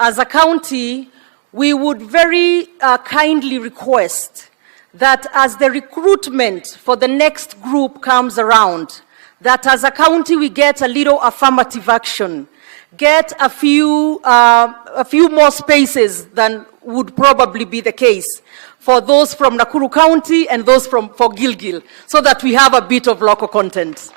as a county, we would very kindly request that as the recruitment for the next group comes around, that as a county we get a little affirmative action, get a few more spaces than would probably be the case for those from Nakuru County and those for Gilgil, so that we have a bit of local content.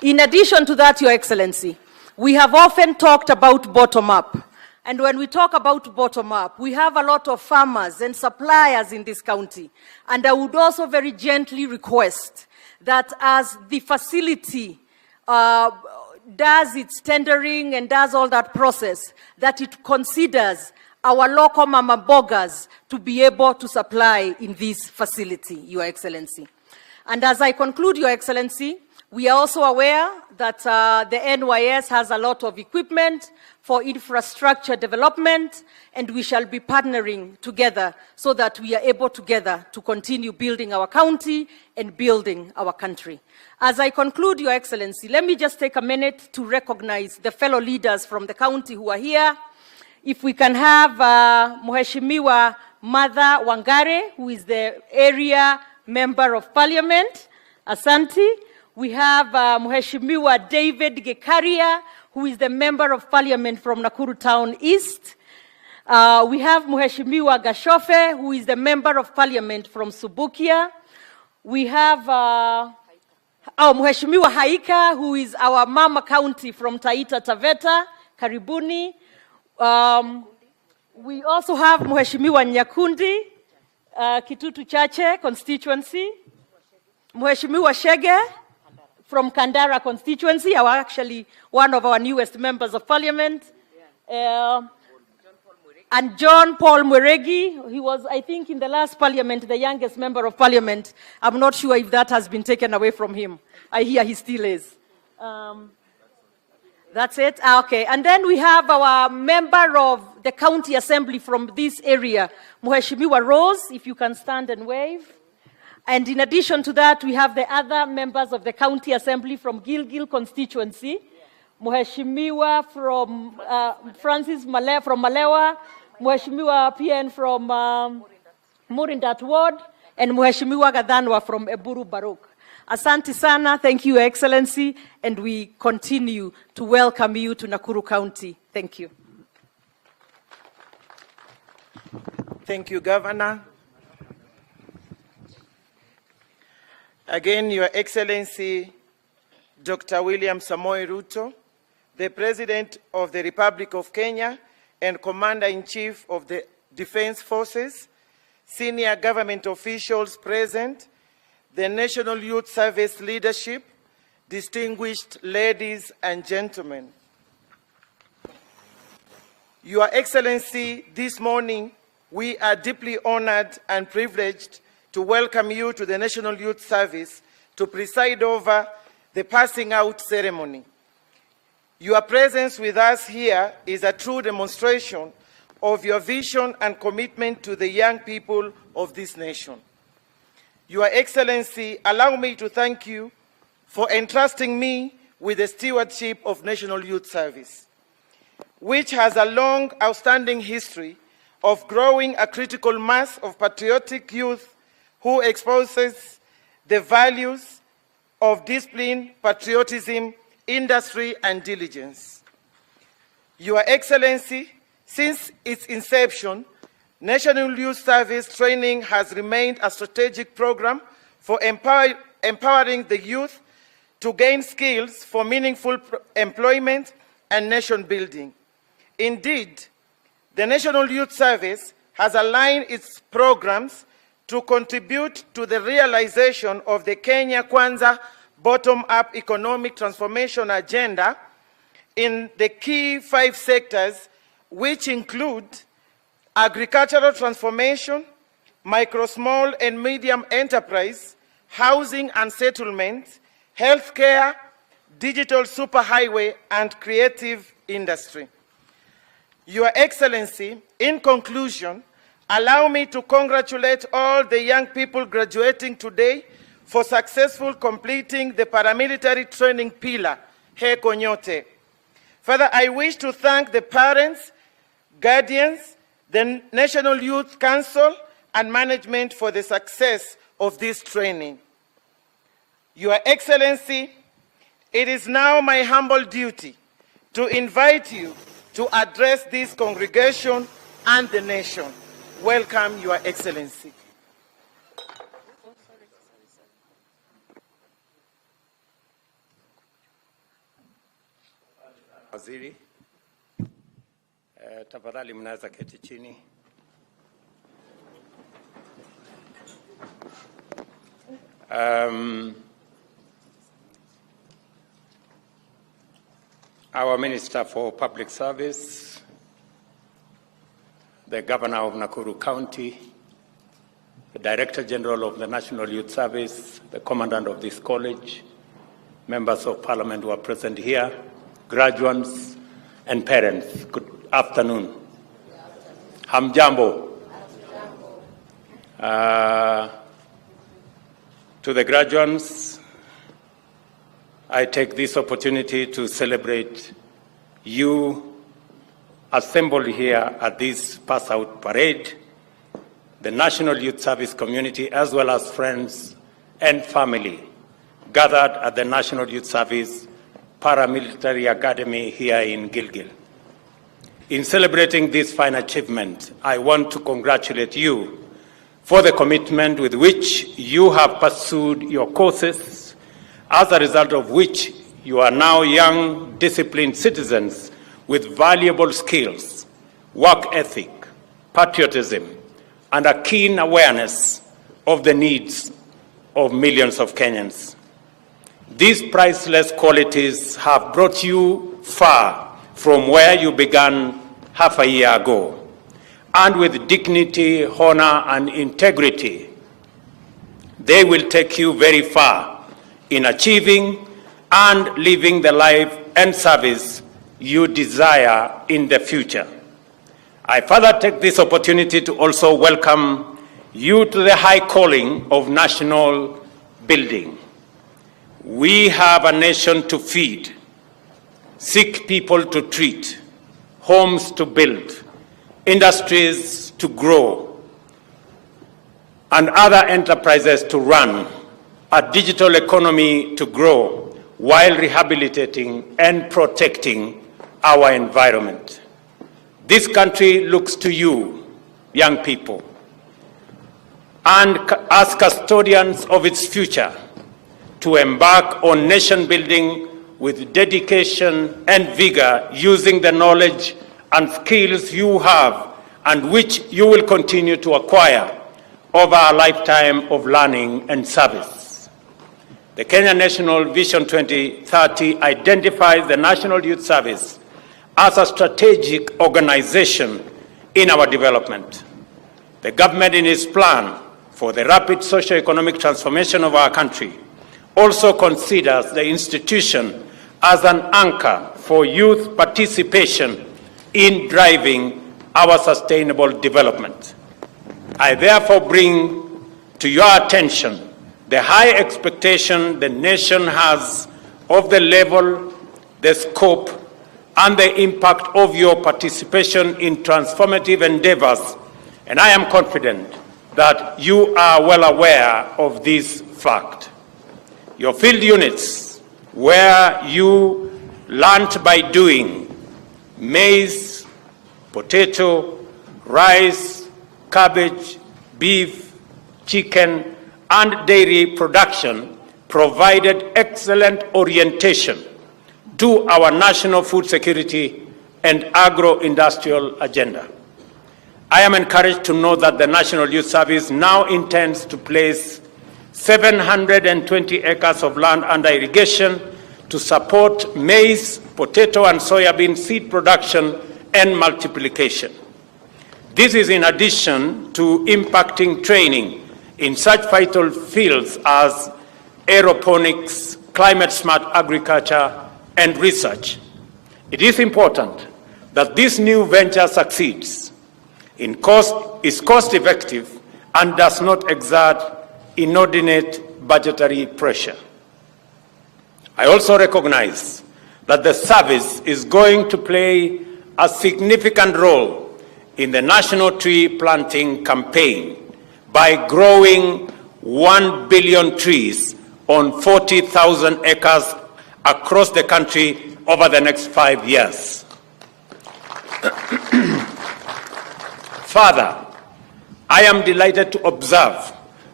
In addition to that, Your Excellency, we have often talked about bottom-up. And when we talk about bottom-up, we have a lot of farmers and suppliers in this county. And I would also very gently request that as the facility does its tendering and does all that process, that it considers our local mama bogas to be able to supply in this facility, Your Excellency. And as I conclude, Your Excellency, we are also aware that the NYS has a lot of equipment for infrastructure development, and we shall be partnering together so that we are able together to continue building our county and building our country. As I conclude, Your Excellency, let me just take a minute to recognize the fellow leaders from the county who are here. If we can have Mheshimiwa Martha Wangare, who is the area member of parliament, Asante. We have Mheshimiwa David Gekaria, who is the member of parliament from Nakuru Town East. We have Mheshimiwa Gashofe, who is the member of parliament from Subukia. We have Mheshimiwa Haika, who is our mama county from Taita Taveta, Karibuni. We also have Mheshimiwa Nyakundi, Kitutu Chache constituency. Mheshimiwa Shege from Kandara constituency, actually one of our newest members of parliament. And John Paul Mweregi, he was, I think, in the last parliament, the youngest member of parliament. I'm not sure if that has been taken away from him. I hear he still is. That's it? Okay. And then we have our member of the county assembly from this area, Mheshimiwa Rose, if you can stand and wave. And in addition to that, we have the other members of the county assembly from Gilgil constituency, Mheshimiwa from Francis Male from Malewa, Mheshimiwa PN from Murindat Ward, and Mheshimiwa Gadanwa from Eburu Baruk. Asante sana, thank you, Your Excellency, and we continue to welcome you to Nakuru County. Thank you. Thank you, Governor. Again, Your Excellency, Dr. William Samoei Ruto, the President of the Republic of Kenya and Commander-in-Chief of the Defense Forces, senior government officials present, the National Youth Service leadership, distinguished ladies and gentlemen. Your Excellency, this morning, we are deeply honored and privileged to welcome you to the National Youth Service to preside over the passing out ceremony. Your presence with us here is a true demonstration of your vision and commitment to the young people of this nation. Your Excellency, allow me to thank you for entrusting me with the stewardship of National Youth Service, which has a long, outstanding history of growing a critical mass of patriotic youth who exposes the values of discipline, patriotism, industry, and diligence. Your Excellency, since its inception, National Youth Service training has remained a strategic program for empowering the youth to gain skills for meaningful employment and nation building. Indeed, the National Youth Service has aligned its programs to contribute to the realization of the Kenya Kwanza bottom-up economic transformation agenda in the key 5 sectors, which include agricultural transformation, micro, small, and medium enterprise, housing and settlement, healthcare, digital superhighway, and creative industry. Your Excellency, in conclusion, allow me to congratulate all the young people graduating today for successful completing the paramilitary training pillar, Heko Nyote. Further, I wish to thank the parents, guardians, the National Youth Council, and management for the success of this training. Your Excellency, it is now my humble duty to invite you to address this congregation and the nation. Welcome, Your Excellency. Waziri, tafadhali mnaweza keti chini. Our Minister for Public Service, the Governor of Nakuru County, the Director General of the National Youth Service, the Commandant of this college, members of Parliament who are present here, graduates and parents, good afternoon. Hamjambo. To the graduates, I take this opportunity to celebrate you assembled here at this pass-out parade, the National Youth Service community, as well as friends and family gathered at the National Youth Service Paramilitary Academy here in Gilgil. In celebrating this fine achievement, I want to congratulate you for the commitment with which you have pursued your courses, as a result of which you are now young, disciplined citizens with valuable skills, work ethic, patriotism, and a keen awareness of the needs of millions of Kenyans. These priceless qualities have brought you far from where you began half a year ago. And with dignity, honor, and integrity, they will take you very far in achieving and living the life and service you desire in the future. I further take this opportunity to also welcome you to the high calling of national building. We have a nation to feed, sick people to treat, homes to build, industries to grow, and other enterprises to run, a digital economy to grow, while rehabilitating and protecting our environment. This country looks to you, young people, and as custodians of its future, to embark on nation building with dedication and vigor, using the knowledge and skills you have and which you will continue to acquire over a lifetime of learning and service. The Kenya National Vision 2030 identifies the National Youth Service as a strategic organization in our development. The government, in its plan for the rapid socio-economic transformation of our country, also considers the institution as an anchor for youth participation in driving our sustainable development. I therefore bring to your attention the high expectation the nation has of the level, the scope, and the impact of your participation in transformative endeavors, and I am confident that you are well aware of this fact. Your field units, where you learnt by doing, maize, potato, rice, cabbage, beef, chicken, and dairy production, provided excellent orientation to our national food security and agro-industrial agenda. I am encouraged to know that the National Youth Service now intends to place 720 acres of land under irrigation to support maize, potato, and soybean seed production and multiplication. This is in addition to impacting training in such vital fields as aeroponics, climate-smart agriculture, and research. It is important that this new venture succeeds, is cost-effective, and does not exert inordinate budgetary pressure. I also recognize that the service is going to play a significant role in the National Tree Planting Campaign by growing 1 billion trees on 40,000 acres across the country over the next 5 years. Further, I am delighted to observe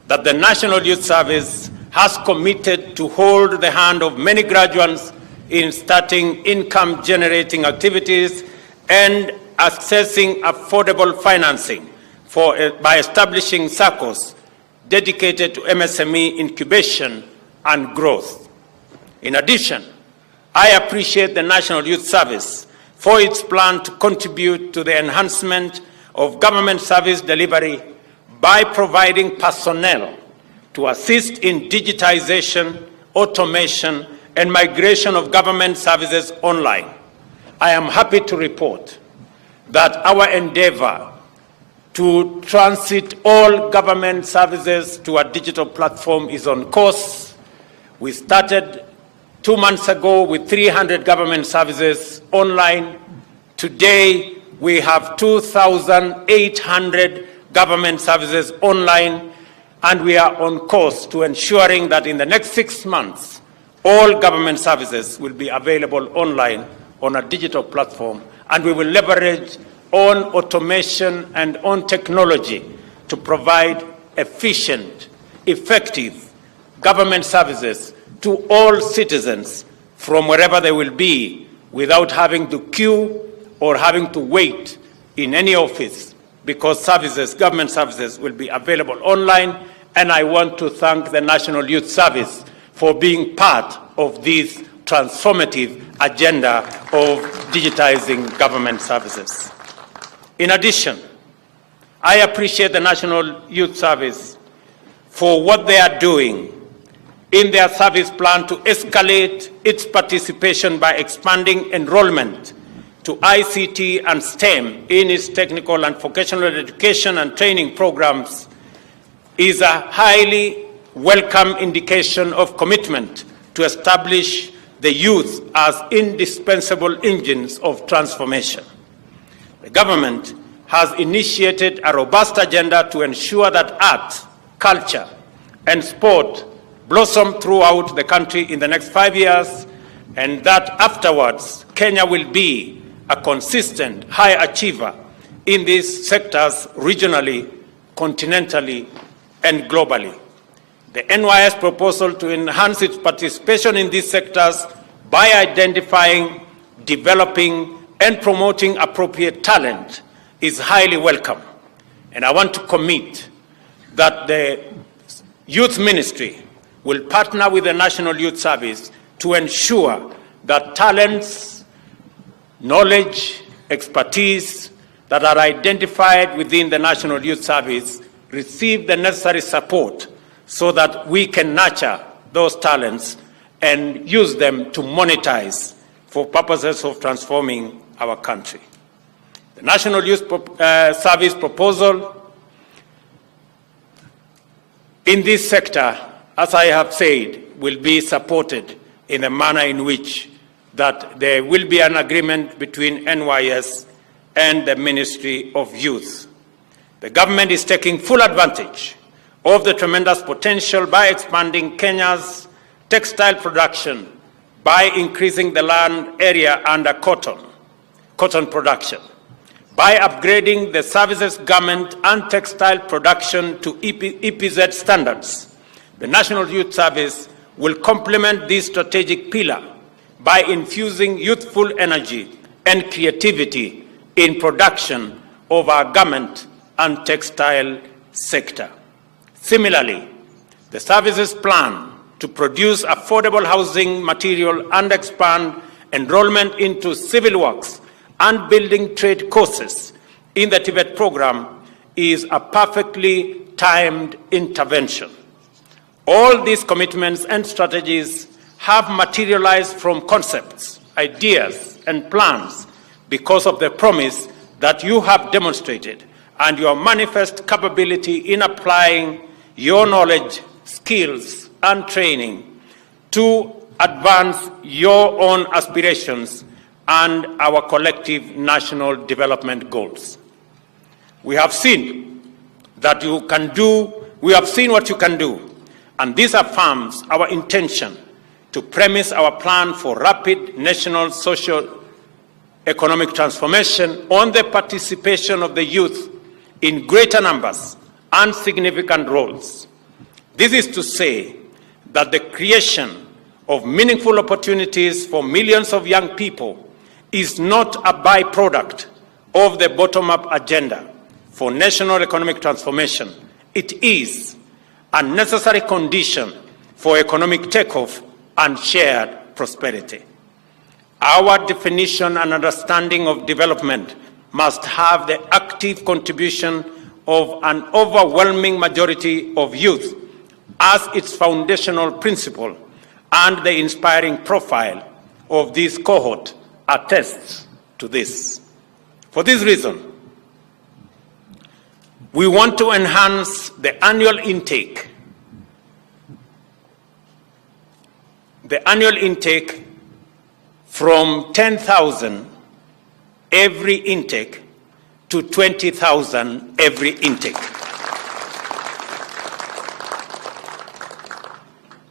that the National Youth Service has committed to hold the hand of many graduates in starting income-generating activities and accessing affordable financing by establishing circles dedicated to MSME incubation and growth. In addition, I appreciate the National Youth Service for its plan to contribute to the enhancement of government service delivery by providing personnel to assist in digitization, automation, and migration of government services online. I am happy to report that our endeavor to transit all government services to a digital platform is on course. We started 2 months ago with 300 government services online. Today, we have 2,800 government services online, and we are on course to ensuring that in the next 6 months, all government services will be available online on a digital platform, and we will leverage on automation and on technology to provide efficient, effective government services to all citizens from wherever they will be without having to queue or having to wait in any office, because services, government services, will be available online. And I want to thank the National Youth Service for being part of this transformative agenda of digitizing government services. In addition, I appreciate the National Youth Service for what they are doing in their service plan to escalate its participation by expanding enrollment to ICT and STEM in its technical and vocational education and training programs is a highly welcome indication of commitment to establish the youth as indispensable engines of transformation. The government has initiated a robust agenda to ensure that art, culture, and sport blossom throughout the country in the next 5 years, and that afterwards Kenya will be a consistent high achiever in these sectors regionally, continentally, and globally. The NYS proposal to enhance its participation in these sectors by identifying, developing, and promoting appropriate talent is highly welcome. And I want to commit that the Youth Ministry will partner with the National Youth Service to ensure that talents, knowledge, expertise that are identified within the National Youth Service receive the necessary support so that we can nurture those talents and use them to monetize for purposes of transforming our country. The National Youth Service proposal in this sector, as I have said, will be supported in a manner in which that there will be an agreement between NYS and the Ministry of Youth. The government is taking full advantage of the tremendous potential by expanding Kenya's textile production by increasing the land area under cotton production, by upgrading the services, garment, and textile production to EPZ standards. The National Youth Service will complement this strategic pillar by infusing youthful energy and creativity in production of our garment and textile sector. Similarly, the services plan to produce affordable housing material and expand enrollment into civil works and building trade courses in the Tibet program is a perfectly timed intervention. All these commitments and strategies have materialized from concepts, ideas, and plans because of the promise that you have demonstrated and your manifest capability in applying your knowledge, skills, and training to advance your own aspirations and our collective national development goals. We have seen that you can do, we have seen what you can do, and this affirms our intention to premise our plan for rapid national socio-economic transformation on the participation of the youth in greater numbers and significant roles. This is to say that the creation of meaningful opportunities for millions of young people is not a byproduct of the bottom-up agenda for national economic transformation. It is a necessary condition for economic takeoff and shared prosperity. Our definition and understanding of development must have the active contribution of an overwhelming majority of youth as its foundational principle, and the inspiring profile of this cohort attests to this. For this reason, we want to enhance the annual intake. The annual intake from 10,000 every intake to 20,000 every intake.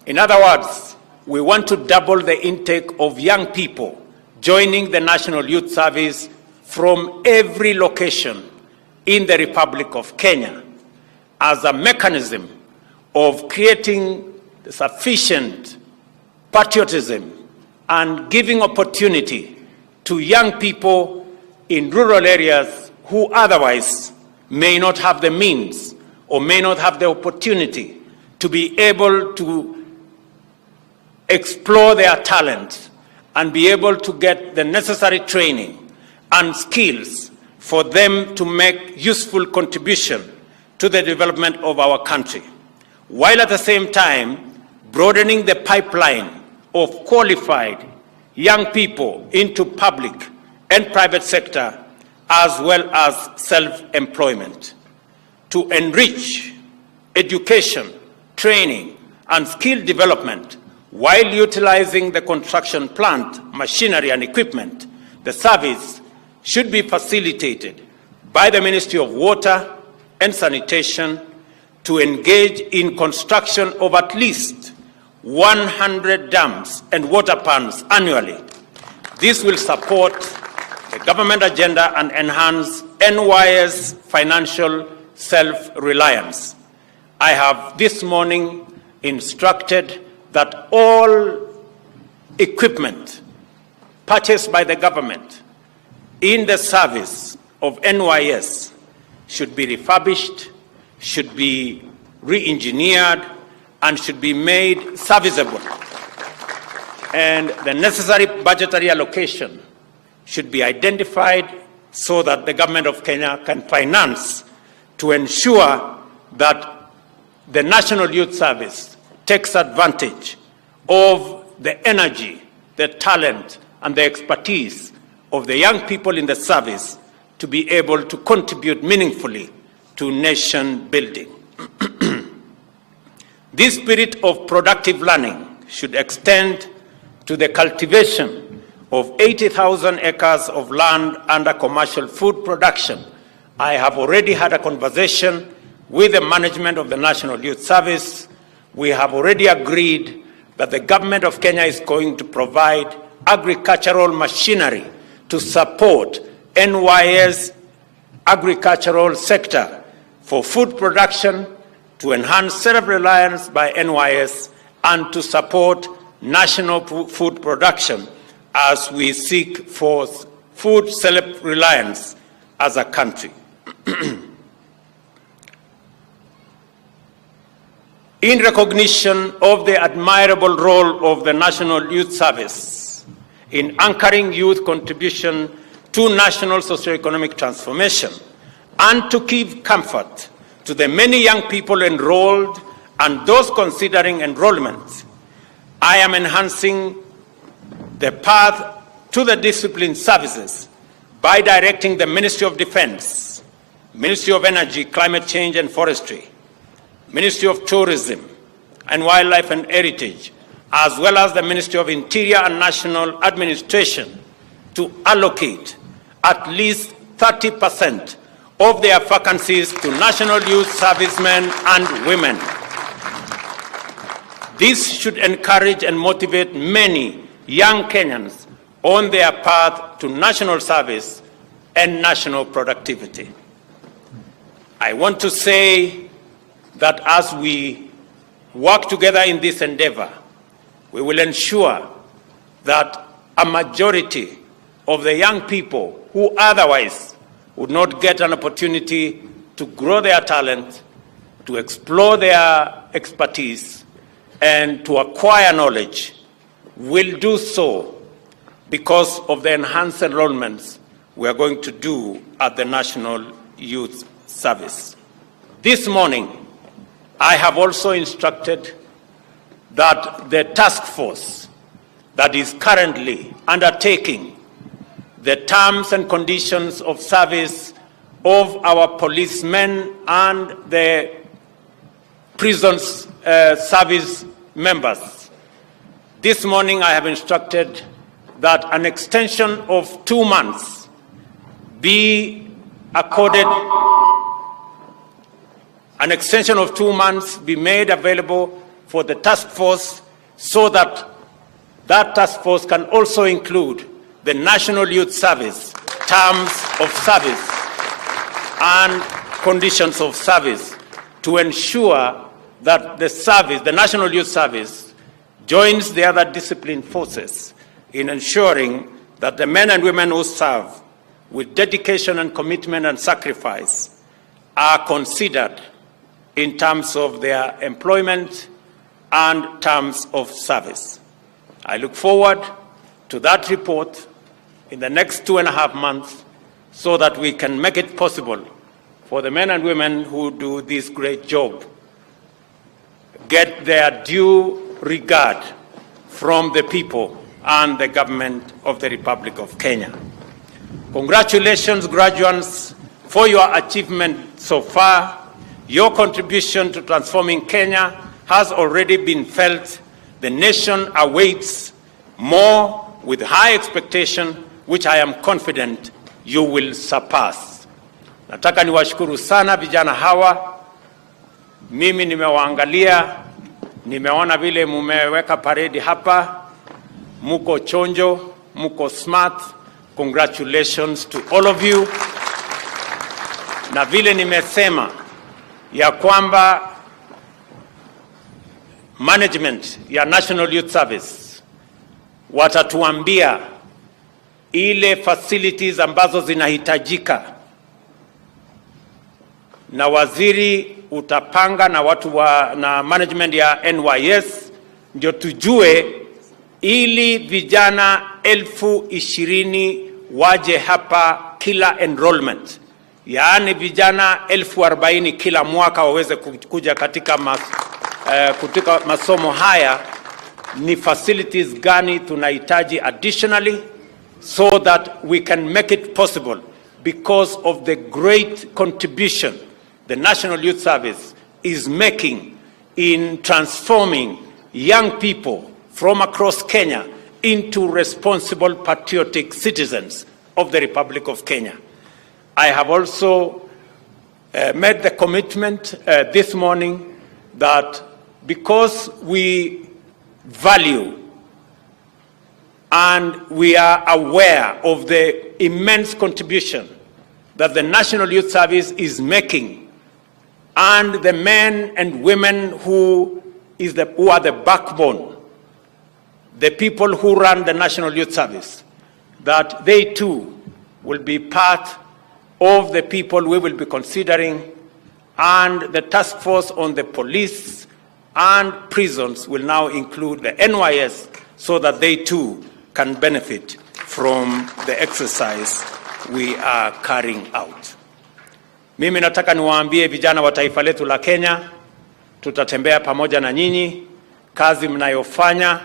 In other words, we want to double the intake of young people joining the National Youth Service from every location in the Republic of Kenya as a mechanism of creating sufficient patriotism and giving opportunity to young people in rural areas who otherwise may not have the means or may not have the opportunity to be able to explore their talent and be able to get the necessary training and skills for them to make useful contribution to the development of our country, while at the same time broadening the pipeline of qualified young people into public and private sector, as well as self-employment, to enrich education, training, and skill development while utilizing the construction plant, machinery, and equipment. The service should be facilitated by the Ministry of Water and Sanitation to engage in construction of at least 100 dams and water ponds annually. This will support the government agenda and enhance NY's financial self-reliance. I have this morning instructed that all equipment purchased by the government in the service of NYS should be refurbished, should be re-engineered, and should be made serviceable. And the necessary budgetary allocation should be identified so that the government of Kenya can finance to ensure that the National Youth Service takes advantage of the energy, the talent, and the expertise of the young people in the service to be able to contribute meaningfully to nation building. This spirit of productive learning should extend to the cultivation of 80,000 acres of land under commercial food production. I have already had a conversation with the management of the National Youth Service. We have already agreed that the government of Kenya is going to provide agricultural machinery to support NY's agricultural sector for food production, to enhance self-reliance by NYS, and to support national food production as we seek for food self-reliance as a country. In recognition of the admirable role of the National Youth Service in anchoring youth contribution to national socio-economic transformation, and to give comfort to the many young people enrolled and those considering enrollment, I am enhancing the path to the discipline services by directing the Ministry of Defense, Ministry of Energy, Climate Change and Forestry, Ministry of Tourism and Wildlife and Heritage, as well as the Ministry of Interior and National Administration, to allocate at least 30% of their vacancies to National Youth Servicemen and women. This should encourage and motivate many young Kenyans on their path to national service and national productivity. I want to say that as we work together in this endeavor, we will ensure that a majority of the young people who otherwise would not get an opportunity to grow their talent, to explore their expertise, and to acquire knowledge will do so because of the enhanced enrollments we are going to do at the National Youth Service. This morning, I have also instructed that the task force that is currently undertaking the terms and conditions of service of our policemen and the prisons service members. This morning I have instructed that an extension of 2 months be accorded, an extension of 2 months be made available for the task force so that that task force can also include the National Youth Service, terms of service and conditions of service to ensure that the service, the National Youth Service, joins the other disciplined forces in ensuring that the men and women who serve with dedication and commitment and sacrifice are considered in terms of their employment and terms of service. I look forward to that report in the next 2.5 months so that we can make it possible for the men and women who do this great job get their due regard from the people and the government of the Republic of Kenya. Congratulations, graduates, for your achievement so far. Your contribution to transforming Kenya has already been felt. The nation awaits more with high expectation, which I am confident you will surpass. Nataka niwashukuru sana vijana hawa. Mimi nimewaangalia, nimeona vile mumeweka paredi hapa. Muko chonjo, muko smart. Congratulations to all of you. Na vile nimesema ya kwamba management ya National Youth Service watatuambia ile facilities ambazo zinahitajika, na waziri utapanga na watu na management ya NYS ndio tujue ili vijana 20,000 waje hapa kila enrollment, yaani vijana 40,000 kila mwaka waweze kuja katika masomo haya. Ni facilities gani tunahitaji additionally so that we can make it possible because of the great contribution the National Youth Service is making in transforming young people from across Kenya into responsible, patriotic citizens of the Republic of Kenya. I have also made the commitment this morning that because we value and we are aware of the immense contribution that the National Youth Service is making and the men and women who are the backbone, the people who run the National Youth Service, that they too will be part of the people we will be considering, and the task force on the police and prisons will now include the NYS so that they too can benefit from the exercise we are carrying out. Mimi nataka niwaambie vijana wa taifa letu la Kenya, tutatembea pamoja na nyinyi. Kazi mnayofanya,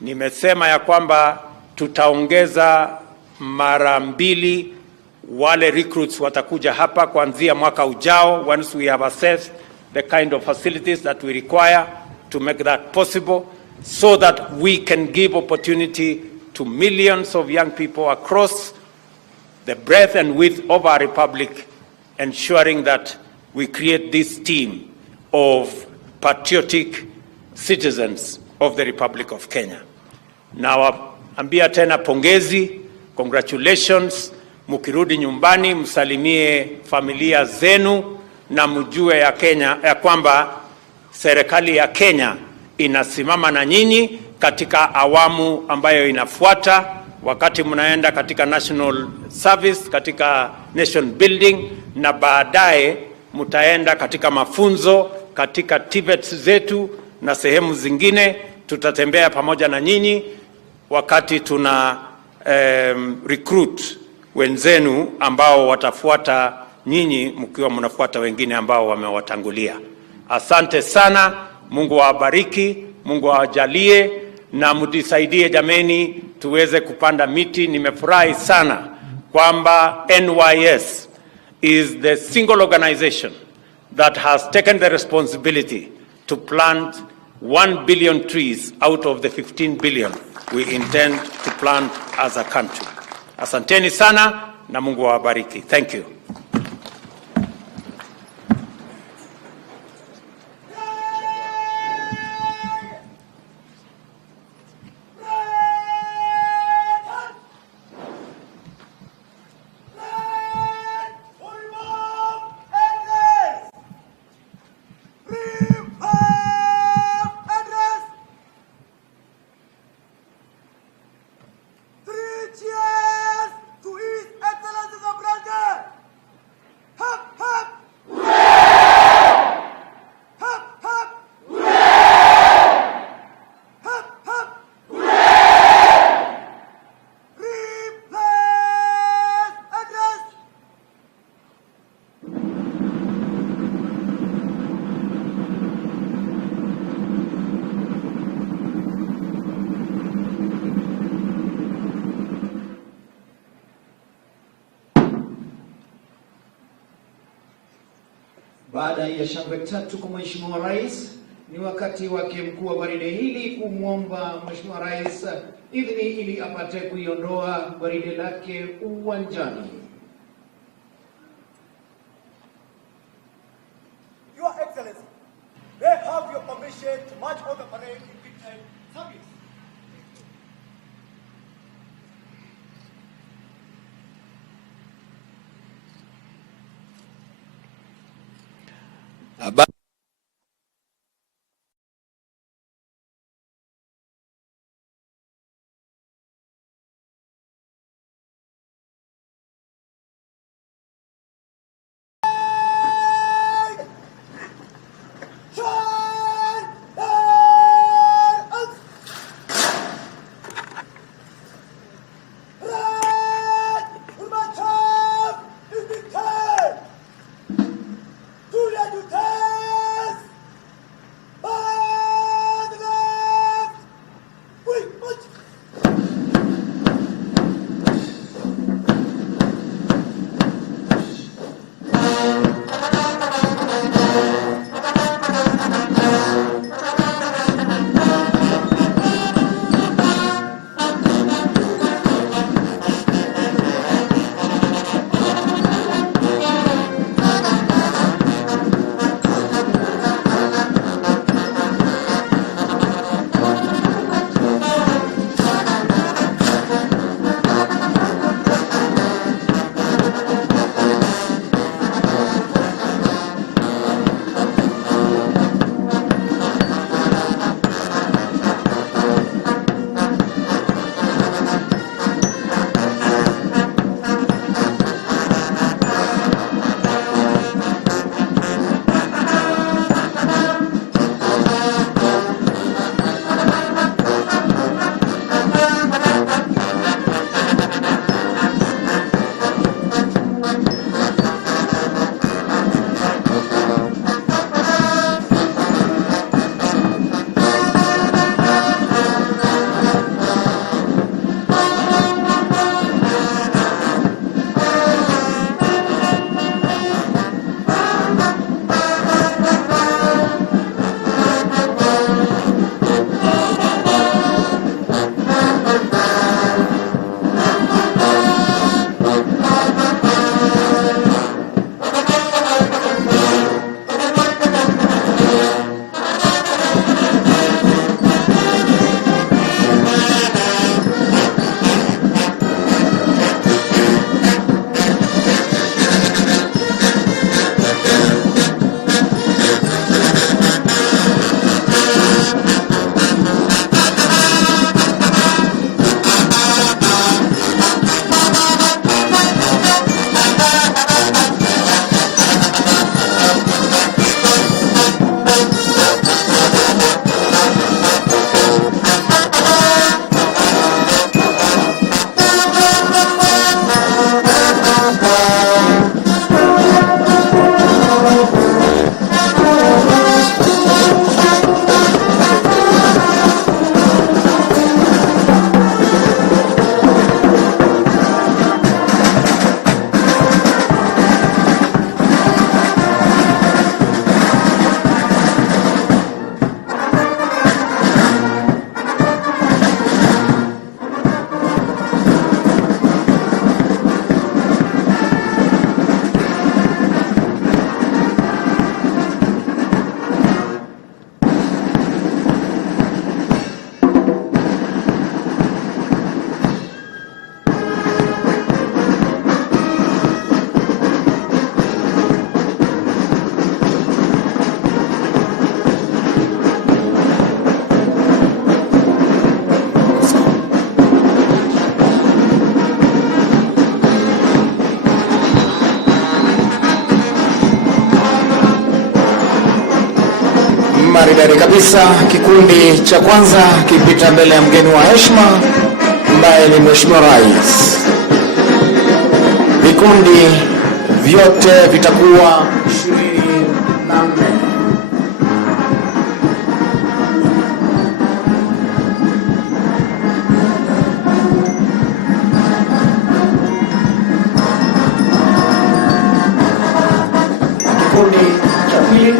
nimesema ya kwamba tutaongeza mara 2 wale recruits watakuja hapa kuanzia mwaka ujao, once we have assessed the kind of facilities that we require to make that possible, so that we can give opportunity to millions of young people across the breadth and width of our republic ensuring that we create this team of patriotic citizens of the Republic of Kenya. Nawaambia tena pongezi, congratulations. Mukirudi nyumbani msalimie familia zenu na mjue ya kwamba serikali ya Kenya inasimama na nyinyi katika awamu ambayo inafuata, wakati mnaenda katika national service, katika nation building, na baadaye mtaenda katika mafunzo katika TVETs zetu na sehemu zingine. Tutatembea pamoja na nyinyi wakati tuna recruit wenzenu ambao watafuata nyinyi mkiwa mnafuata wengine ambao wamewatangulia. Asante sana, Mungu awabariki, Mungu awajalie na mtusaidie jameni tuweze kupanda miti. Nimefurahi sana kwamba NYS is the single organization that has taken the responsibility to plant 1 billion trees out of the 15 billion we intend to plant as a country. Asanteni sana na Mungu awabariki. Thank you. Baada ya shangwe tatu kwa Mheshimiwa Rais, ni wakati wake mkuu wa gwaride hili kumwomba Mheshimiwa Rais idhini ili apate kuiondoa gwaride lake uwanjani. Your Excellency, they have your permission to march on the parade in good-time service. Uzalendo! Maridadi kabisa. Kikundi cha kwanza kipita mbele ya mgeni wa heshima ambaye ni Mheshimiwa Rais. Vikundi vyote vitakuwa 24. Kikundi cha pili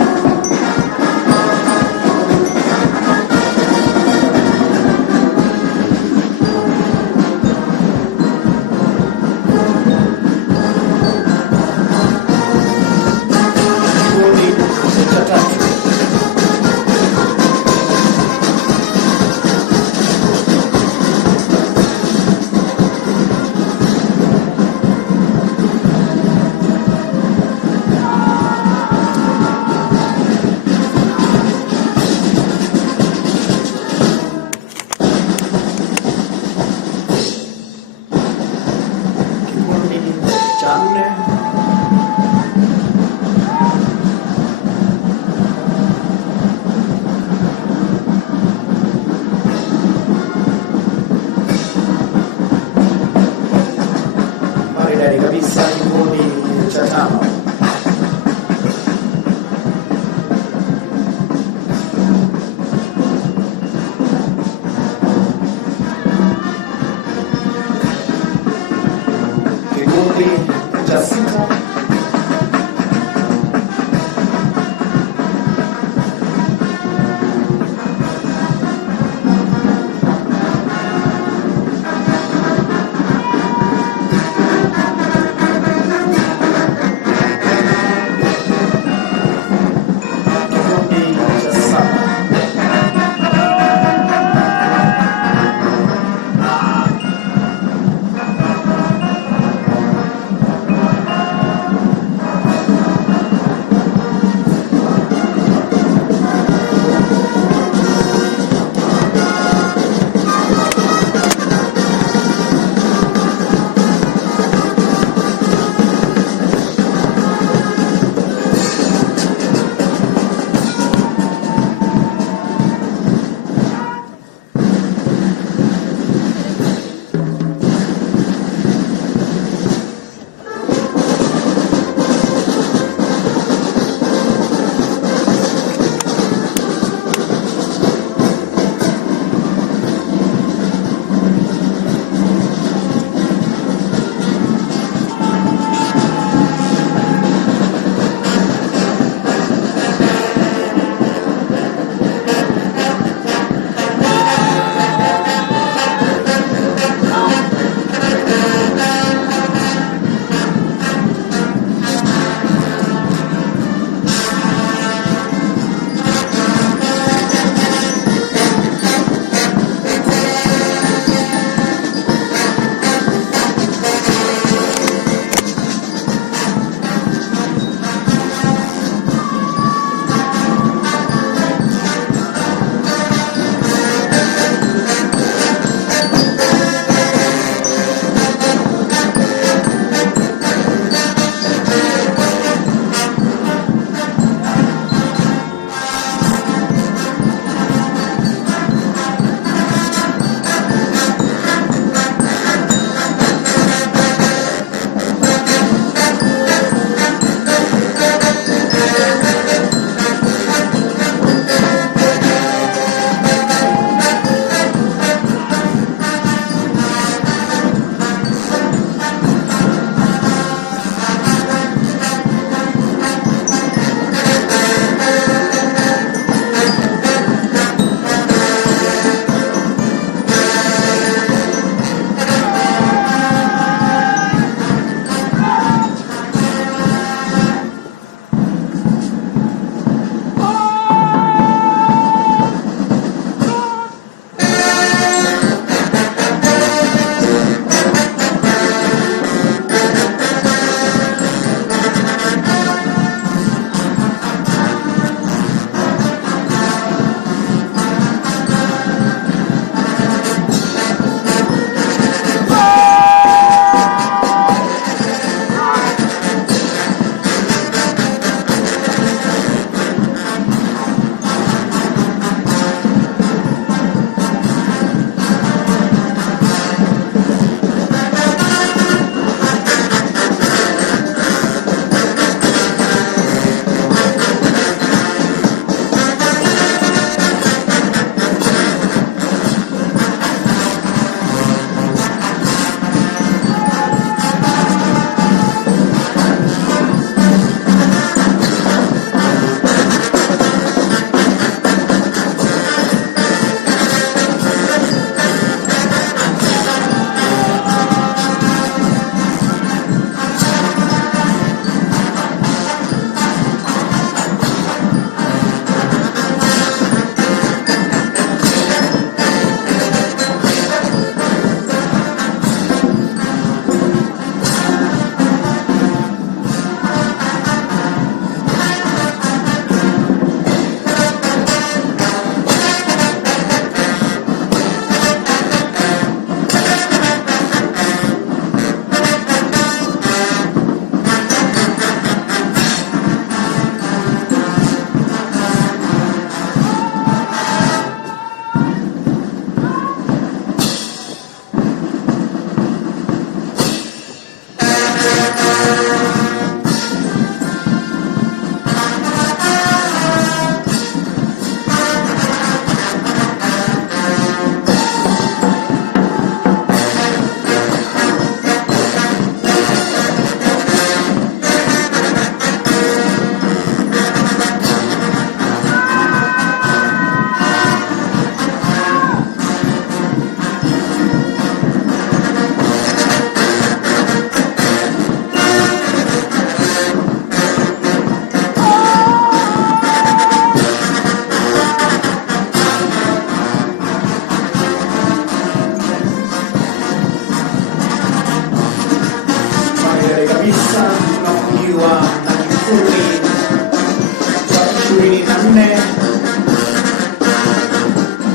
24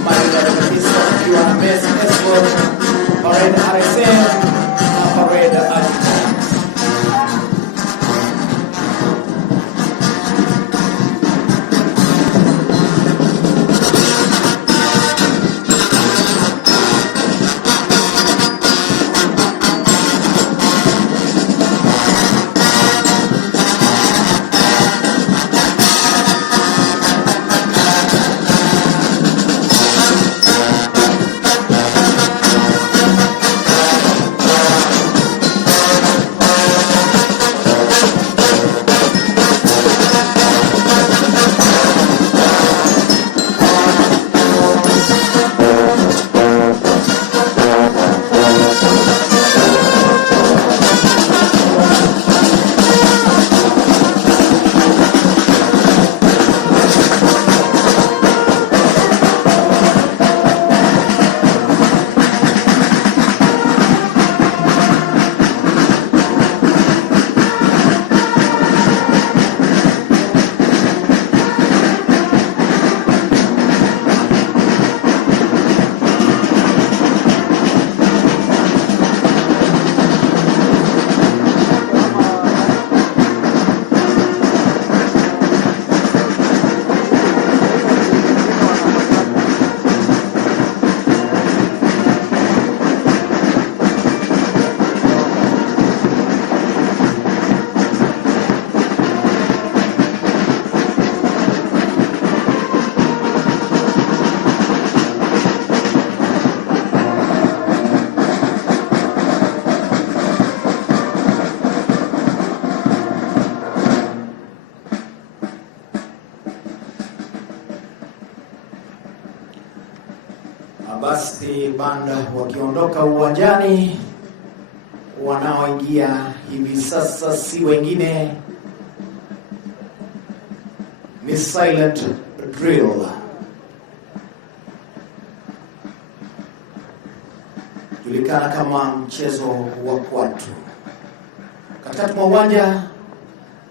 maridadi kabisa wakiwa na Messi Escort, Parade RSM na Parade Adjutant. Basi banda wakiondoka uwanjani, wanaoingia hivi sasa si wengine ni silent drill. Julikana kama mchezo wa kwatu. Katikati mwa uwanja,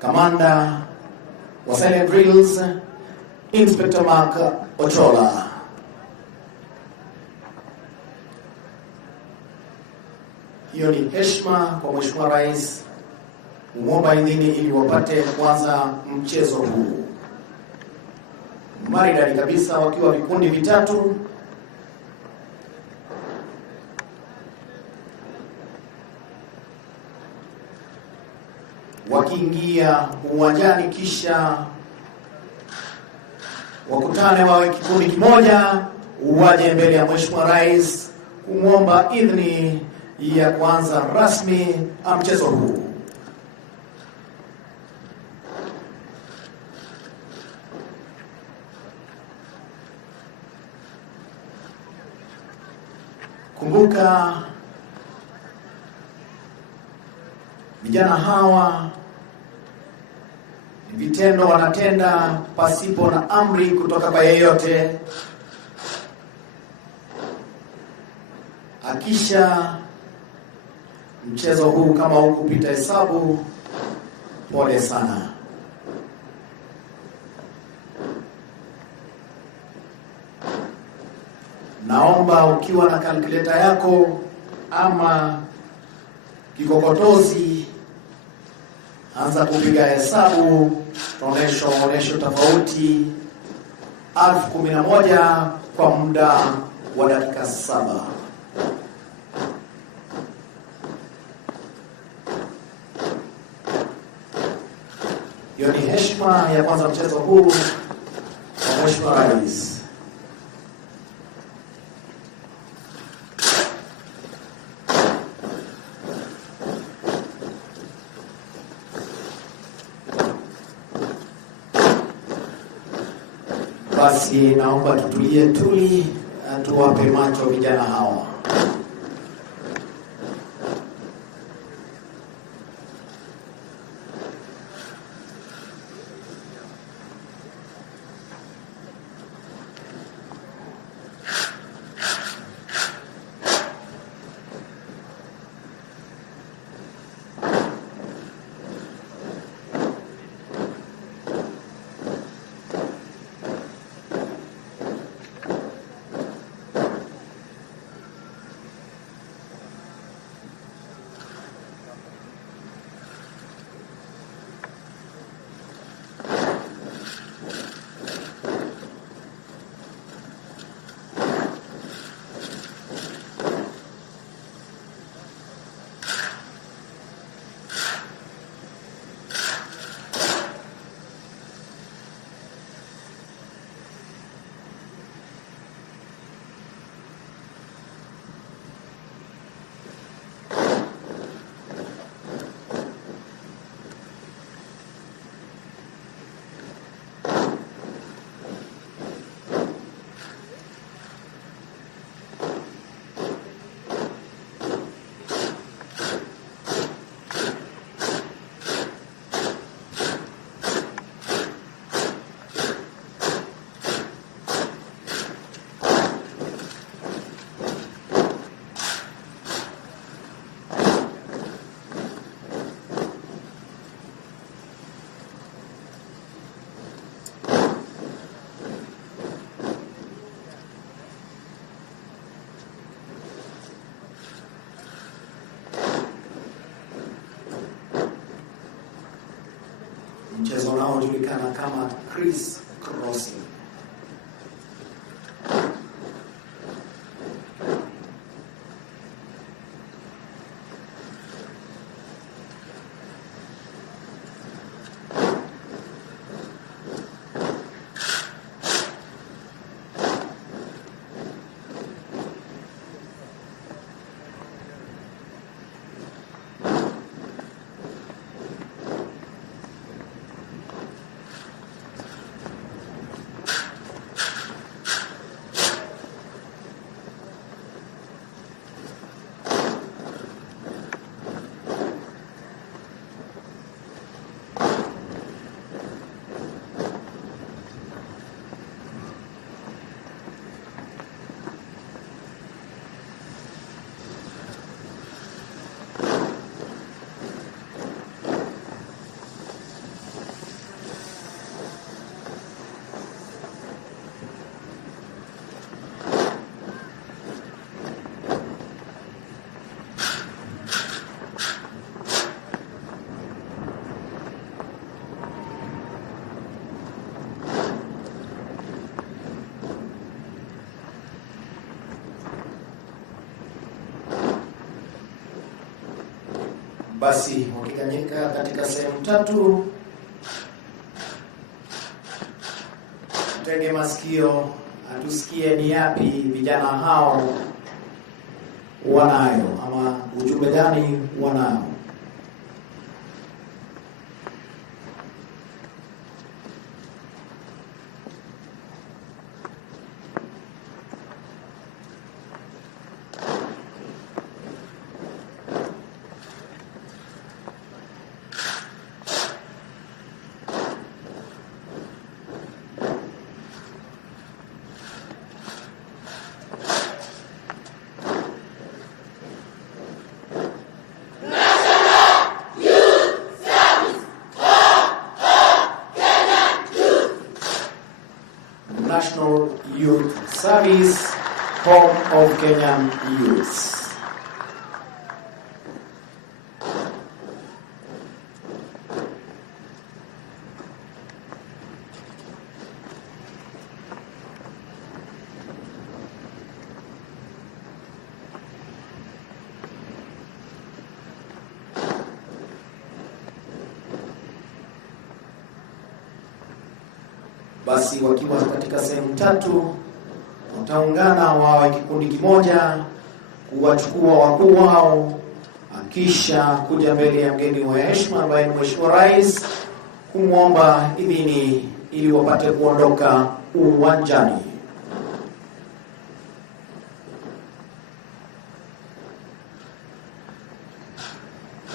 kamanda wa silent drills Inspector Mark Ochola. Hiyo ni heshima kwa Mheshimiwa Rais kumwomba idhini ili wapate kuanza mchezo huu. Maridadi kabisa wakiwa vikundi vitatu. Wakiingia uwanjani kisha wakutane wawe kikundi kimoja, uwaje mbele ya Mheshimiwa Rais kumwomba idhini ya kuanza rasmi mchezo huu. Kumbuka vijana hawa ni vitendo wanatenda pasipo na amri kutoka kwa yeyote. Akisha mchezo huu kama hukupita hesabu, pole sana. Naomba ukiwa na kalkuleta yako ama kikokotozi, anza kupiga hesabu, onesho tofauti 11,000 kwa muda wa dakika 7. Hiyo ni heshima ya kwanza mchezo huu kwa Mheshimiwa Rais. Basi naomba tutulie tuli, tuwape macho vijana hawa. mchezo unaojulikana kama criss crossing. Basi wakiganyika katika sehemu tatu, tege masikio atusikie ni yapi vijana hao wanayo, ama ujumbe gani wanayo. National Youth Service, home of Kenyan youths. Basi wakiwa katika sehemu tatu, wataungana wawe kikundi kimoja kuwachukua wakuu wao, kisha kuja mbele ya mgeni wa heshima ambaye ni Mheshimiwa Rais, kumwomba idhini ili wapate kuondoka uwanjani.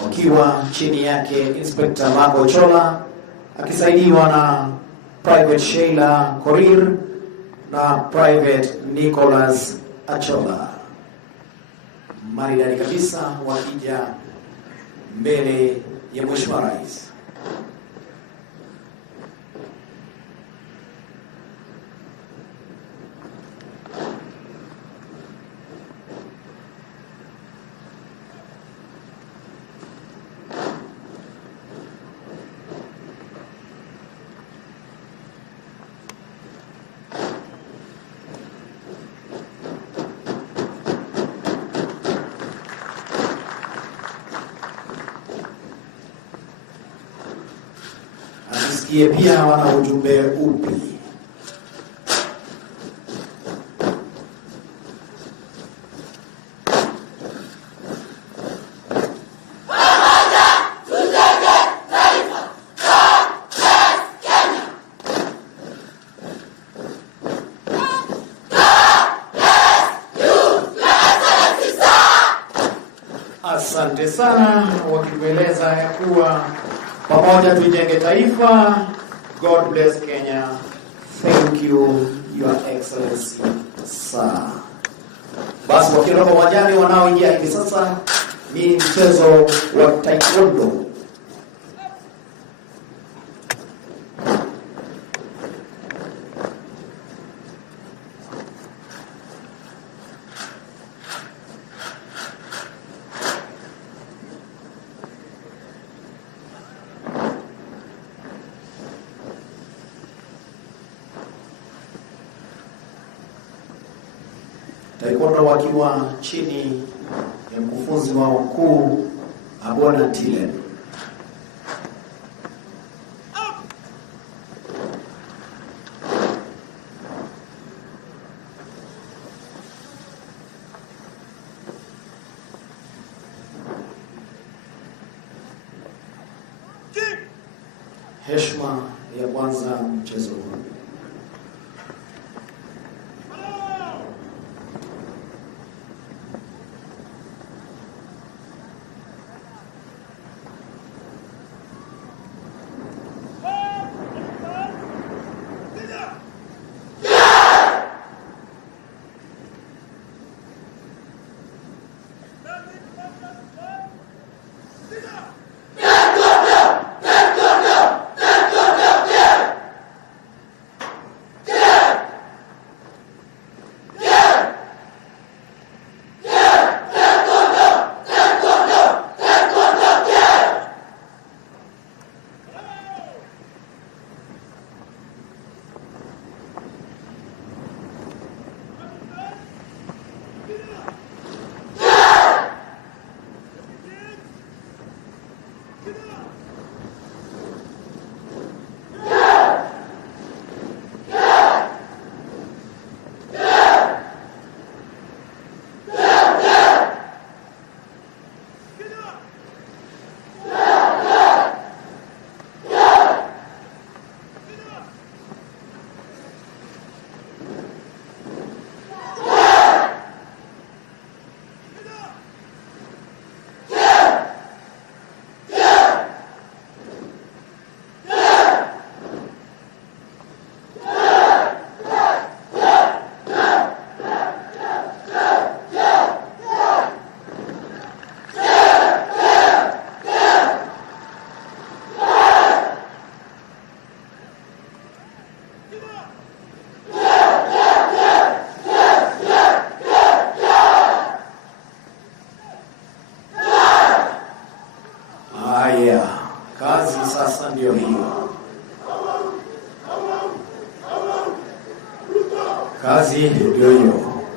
Wakiwa chini yake Inspector Marco Chola akisaidiwa na Private Sheila Korir na Private Nicholas Achola. Maridadi kabisa wakija mbele ya Mheshimiwa Rais. Asikie pia wana ujumbe upi. Asante sana, wakitueleza ya kuwa pamoja tujenge taifa. God bless Kenya. Thank you, Your Excellency, sir. Basi wakiondoka uwanjani, wanaoingia hivi sasa ni mchezo wa taekwondo. taekwondo wakiwa chini ya mkufunzi wao mkuu Abona Tilen. Heshima ya kwanza mchezo huu. Kazi sasa ndio hiyo. Kazi ndio hiyo.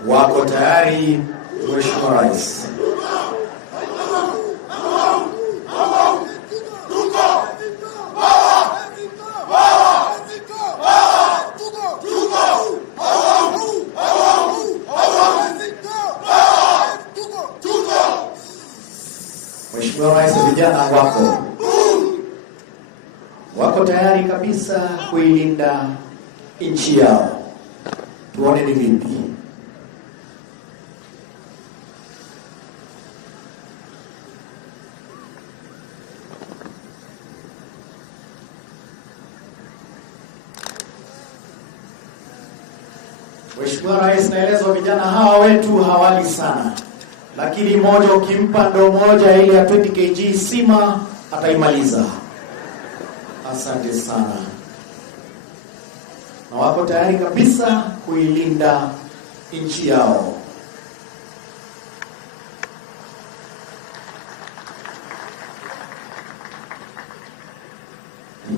Wako tayari, Mheshimiwa Rais? Mheshimiwa Rais, vijana wako tayari kabisa kuilinda nchi yao. Tuone ni vipi. Mheshimiwa Rais, naelezwa vijana hawa wetu hawali sana, lakini moja ukimpa ndo moja ili ya 20 kg sima ataimaliza. Asante sana. Na wako tayari kabisa kuilinda nchi yao.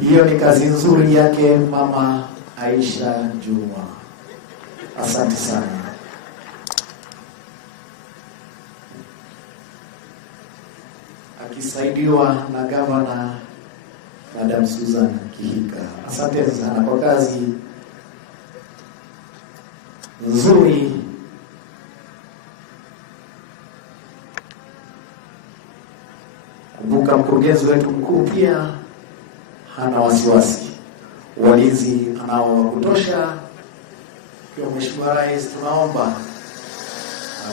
Hiyo ni kazi nzuri yake Mama Aisha Juma. Asante sana. Akisaidiwa na Gavana Madam Susan Kihika. Asante sana kwa kazi nzuri. Kumbuka mkurugenzi wetu mkuu pia hana wasiwasi. Walinzi anao wa kutosha. Kwa Mheshimiwa Rais, tunaomba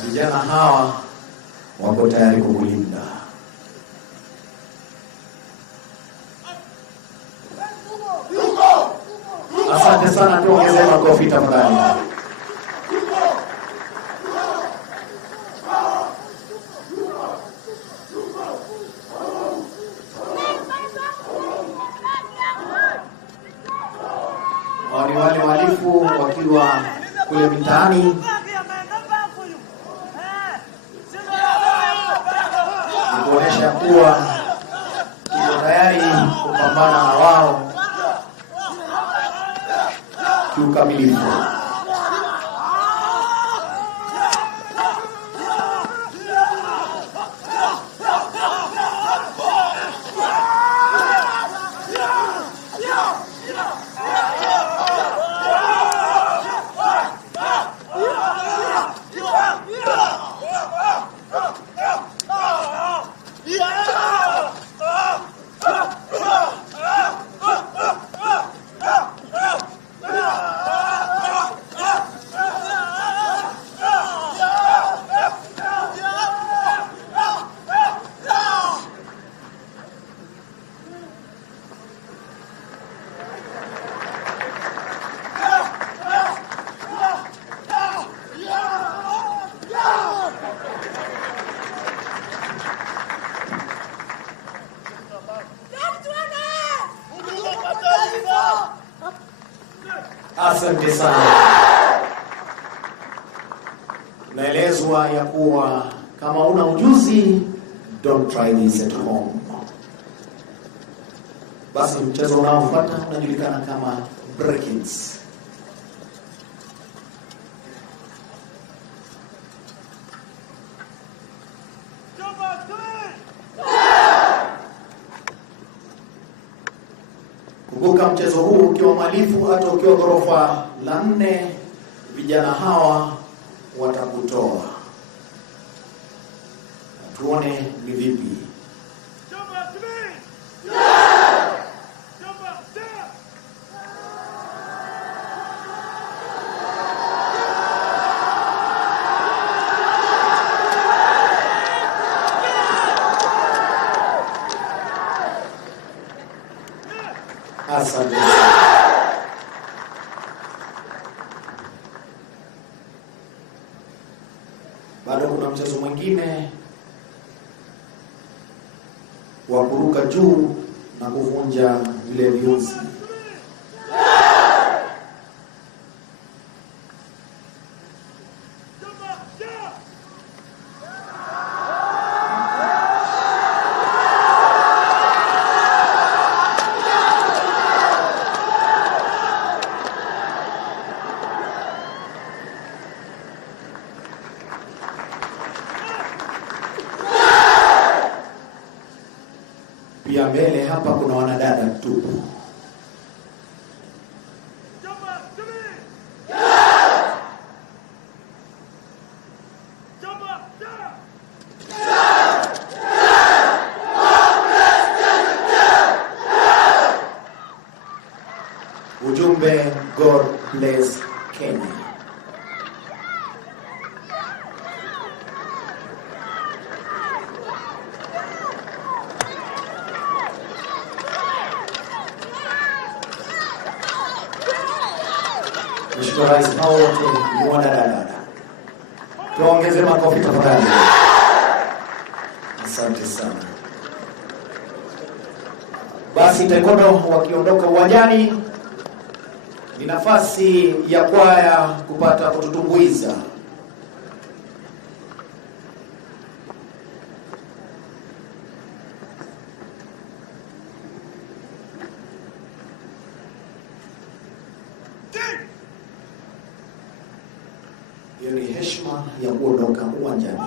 vijana hawa wako tayari kukulinda. Asante sana, tuongeze makofi tafadhali. Wale walifu wakiwa kule mitaani kuonesha kuwa tuko tayari kupambana na wao kiukamilifu. Asante sana. Naelezwa ya kuwa kama una ujuzi, don't try this at home. Basi mchezo unaofuata unajulikana kama Presides. Kumbuka mchezo huu ukiwa malifu hata ukiwa ghorofa la 4, vijana hawa watakutoa. Tuone ni vipi. Asante. Bado kuna mchezo mwingine wa kuruka juu na kuvunja vile viunzi. Pia mbele hapa kuna wanadada tu. Ujumbe, God bless Kenya. Mheshimiwa Rais, hao wote ni wanadada. Tuongeze makofi tafadhali. Asante sana. Basi taekwondo wakiondoka uwanjani, ni nafasi ya kwaya kupata kututumbuiza. Hiyo ni heshima ya kuondoka uwanjani.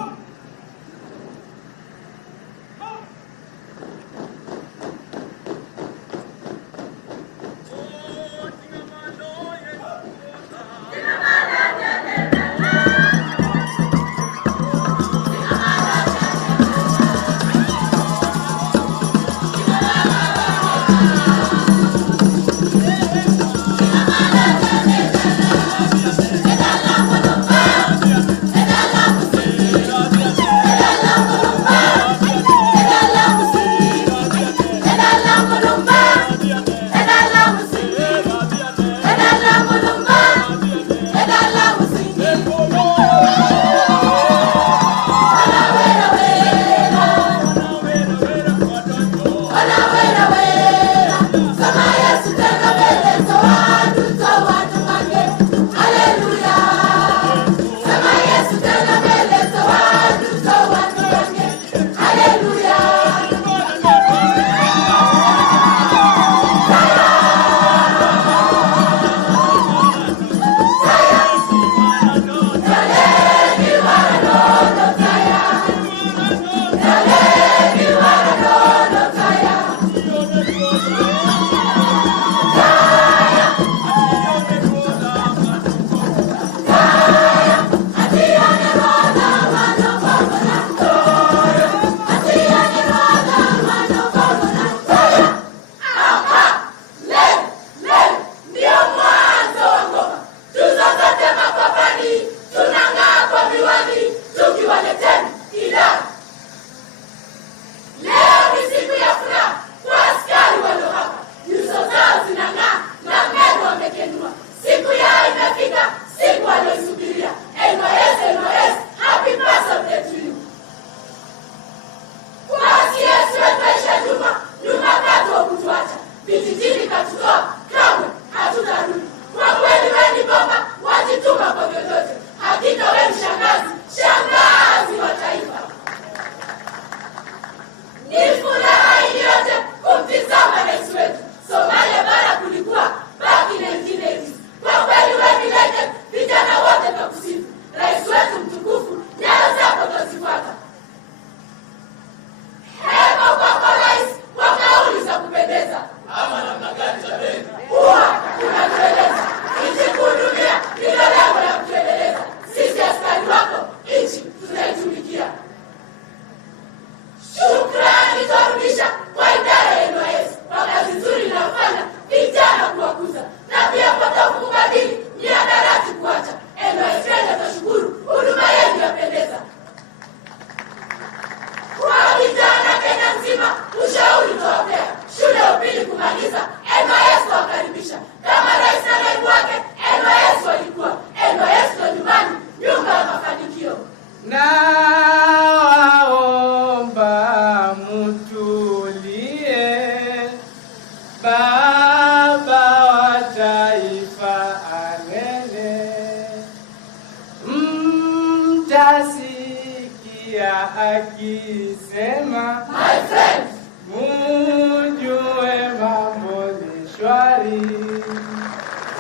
akisema, my friends, mujue mambo ni shwari.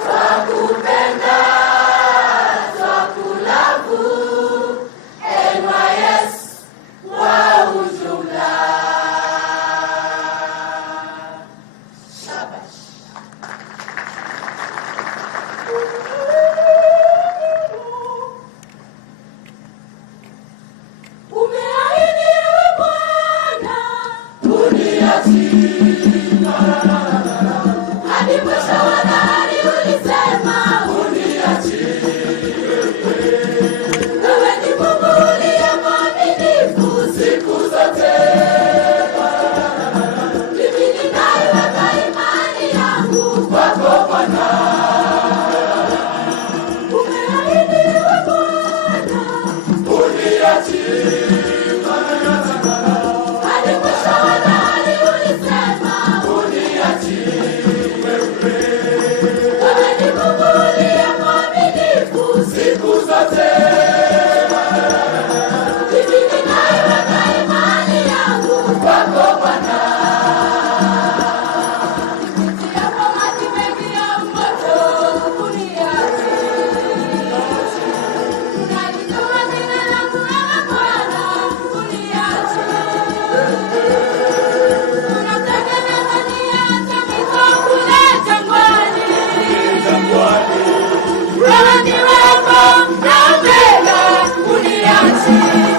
Twakupenda, twakulavu, NYS kwa ujumla. Shabash. Umeahidiwa Bwana, uniachie hadi mwisho wa dahari, ulisema uniachie. Wewe ni Mungu uliye mwaminifu siku zote. Mimi ninaiweka imani yangu kwako Bwana. Umeahidiwa Bwana, uniachie hadi mwisho wa dahari, ulisema uniachie. Wewe ni Mungu uliye mwaminifu siku zote. Mimi ninaiweka imani yangu kwako Bwana. Nikiapo maji mengi ya moto, uniachie. Unalijua jina langu wewe Bwana, uniachie. Unatengeneza njia za mito kule jangwani. Wewe ni Alfa na Omega, uniachie,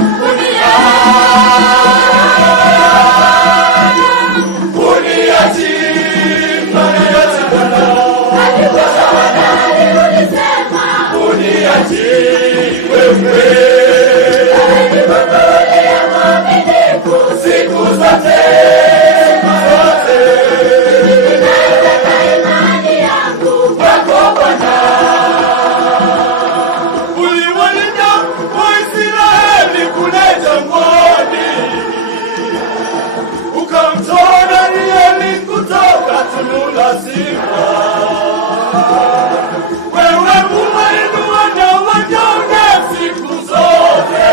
hadi mwisho wa dahari, ulisema wewe ni Mungu uliye mwaminifu siku zote. Mimi ninaiweka imani yangu kwako Bwana. Uliwalinda Waisraeli kule jangwani, ukamtoa Danieli kutoka tundu la simba. Wewe umeinua na wanyonge siku zote,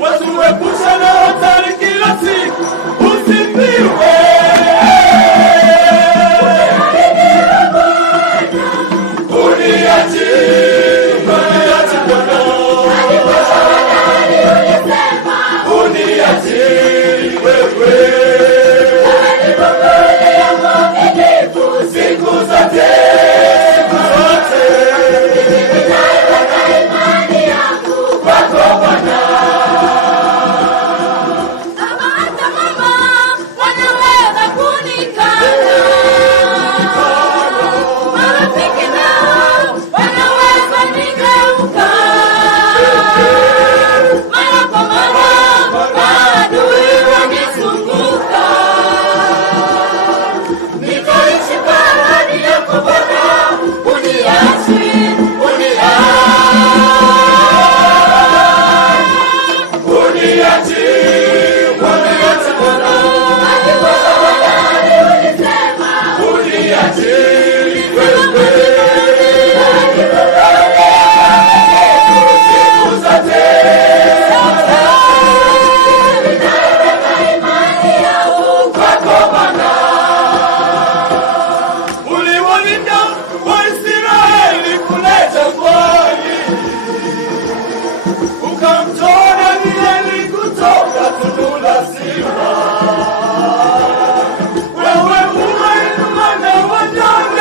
watuepusha na hatari kila siku. Usifiwe. Uniachie Bwana, Hadi mwisho wa dahari, ulisema uniachie wewe. wewe ni Mungu uliye mwaminifu siku zote. Mimi ninaiweka imani yangu kwako Bwana. Kama hata mama wanaweza kunikana, marafiki nao wanaweza nigeuka. Mara kwa mara maadui wanizunguka. Nitaishi kwa ahadi yako Bwana, uniachie, hadi mwisho wa dahari, ulisema ninaiweka imani yangu kwako Bwana. Uliwalinda Waisraeli kule jangwani, ukamtoa Danieli kutoka tundu la simba. Wewe umeinua na wanyonge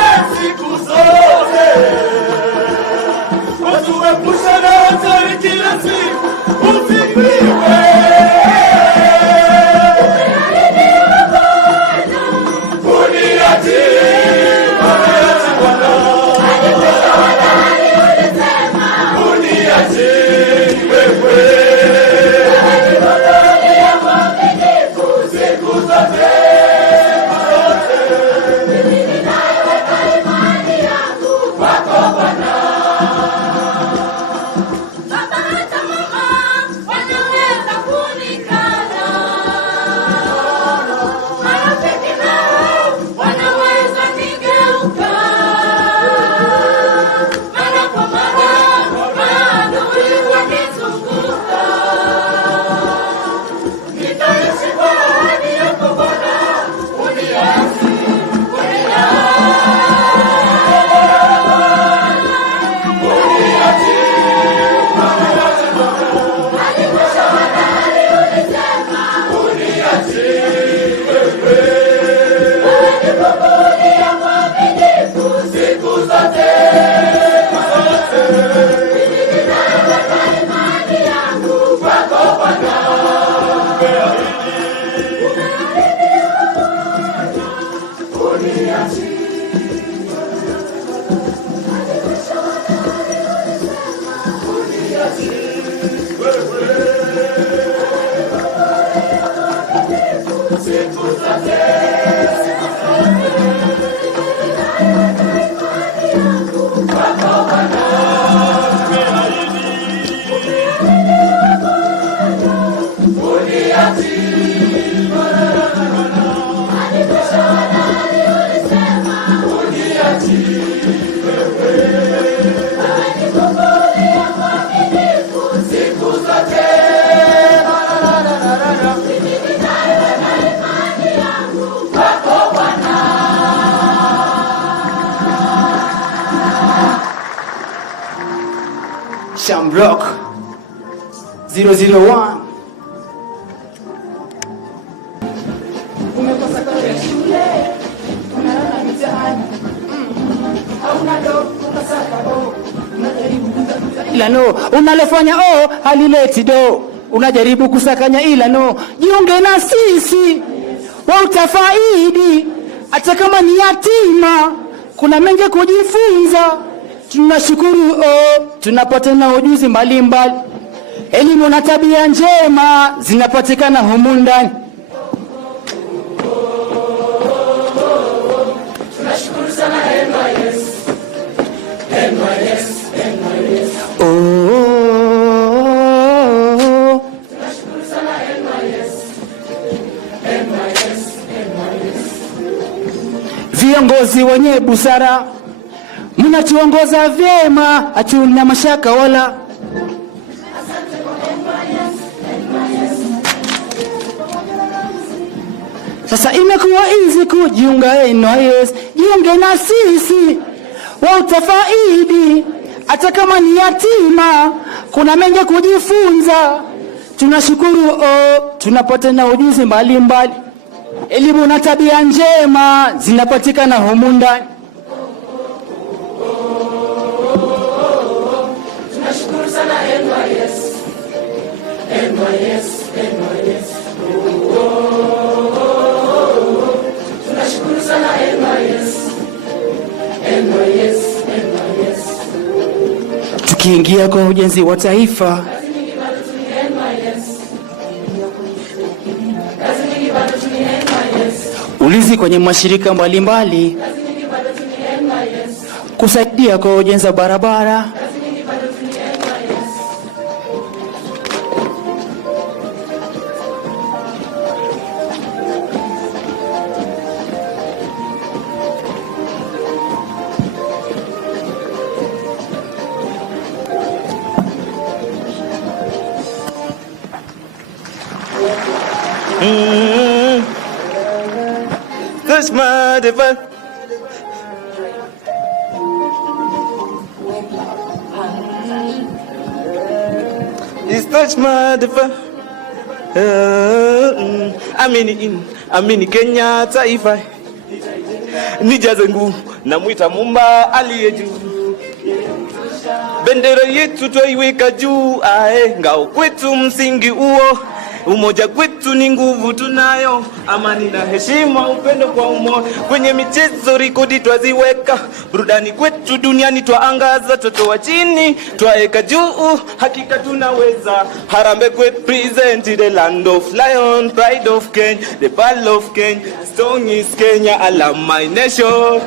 Shamrock 001. Ila no, unalofanya halileti do, unajaribu kusakanya ila no, jiunge na sisi wa utafaidi, hata kama ni yatima, kuna mengi kujifunza. Tunashukuru tunapata na ujuzi mbalimbali, elimu na tabia njema zinapatikana humu ndani. Tunashukuru sana NYS. Tunashukuru sana NYS. Viongozi wenye busara, mnatuongoza vyema, hatuna mashaka wala. Sasa imekuwa easy kujiunga NYS, jiunge na sisi wa utafaidi, hata kama ni yatima, kuna mengi kujifunza. Tunashukuru tunapata na ujuzi mbalimbali, elimu na tabia njema zinapatikana humu ndani. Tunashukuru sana NYS. Tunashukuru sana NYS. Tukiingia kwa ujenzi wa taifa, ulizi kwenye mashirika mbalimbali, kusaidia kwa ujenzi wa barabara, Touch my device. It's touch my device. Amini Kenya taifa. Nijaze nguvu na mwita Mumba aliye juu. Bendera yetu twaiweka juu, ngao kwetu msingi uo. Umoja kwetu ni nguvu tunayo, amani na heshima, upendo kwa umoja. Kwenye michezo rekodi twaziweka, burudani kwetu duniani twaangaza. Toto wa chini twaeka juu, hakika tunaweza. Harambe kwetu present the land of lion, pride of Kenya, the pearl of Kenya, strong is Kenya, I love my nation.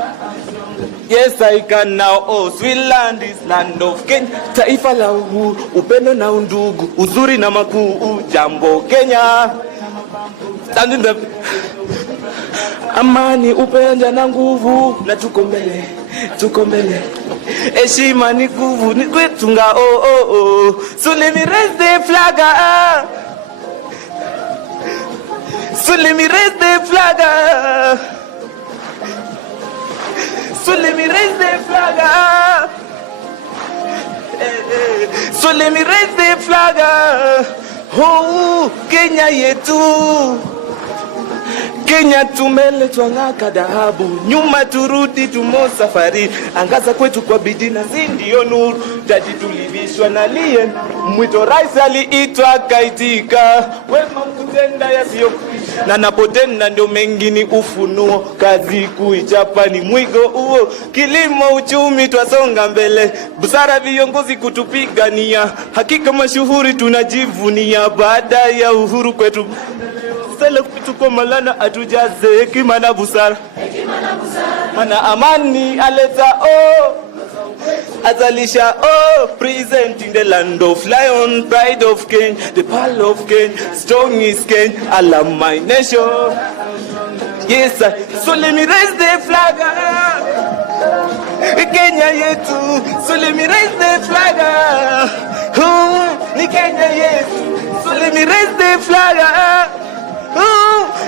Yes, I can now. Oh, sweet land is land of Kenya. Taifa la uhuru, upendo na undugu, uzuri na makuu, jambo Kenya. Standing the amani, upendo na nguvu, na tuko mbele. Heshima ni nguvu, ni kwetu nga So let me raise the flag. So let me raise the flag. So let me raise the flag. So let me raise the flag. Oh, Kenya yetu. Kenya tumeletwa ng'aka dhahabu, nyuma turudi tumo safari. Angaza kwetu kwa bidii na ndio nuru. Jadi tulivishwa na liye, mwito rais aliitwa kaitika. Wema kutenda yasiyokwisha, na napotenda ndio mengine ufunuo. Kazi kuichapa ni mwigo huo, kilimo uchumi twasonga mbele. Busara viongozi kutupigania, hakika mashuhuri tunajivunia. Baada ya uhuru kwetu sala kutuko malana atujaze hekima na busara. Mana amani aleta azalisha presenting the land of lion, pride of Kenya, the pearl of Kenya, strong is Kenya, I love my nation. Yes, so let me raise the flag. Kenya yetu, so let me raise the flag. Ni Kenya yetu, so let me raise the flag.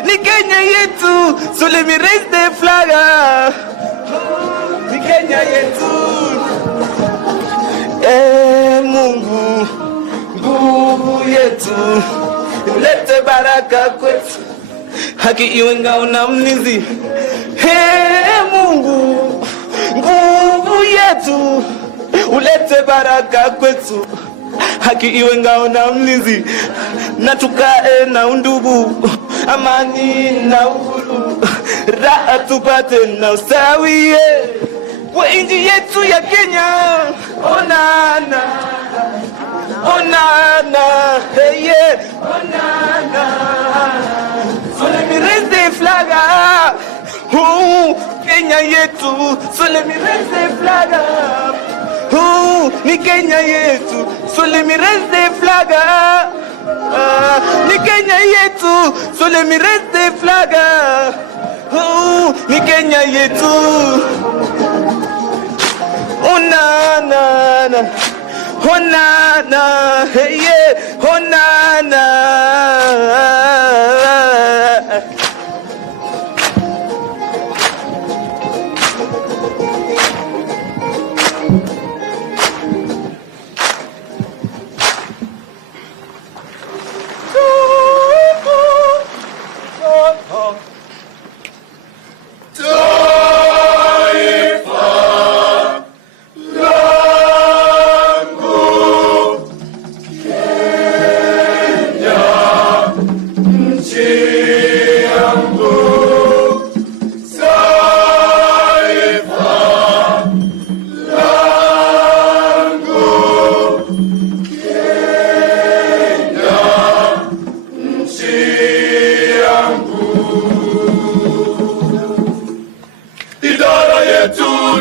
Ni Kenya yetu, so let me raise the flag. Ni Kenya yetu. Mungu, nguvu yetu, lete baraka kwetu, haki iwe ngao na mlinzi. Mungu, nguvu yetu, ulete baraka kwetu, haki iwe ngao na mlinzi, na tukae na undugu, amani na uhuru, raha tupate na ustawi wa nchi yetu ya Kenya. Onana, onana, hey yeah, onana. So let me raise the flag. Kenya yetu, so let me raise the flag. Ni Kenya yetu, so let me raise the flag. Ni Kenya yetu, so let me raise the flag. Ni Kenya yetu. Oh na na na, oh na na, hey yeah, oh na na.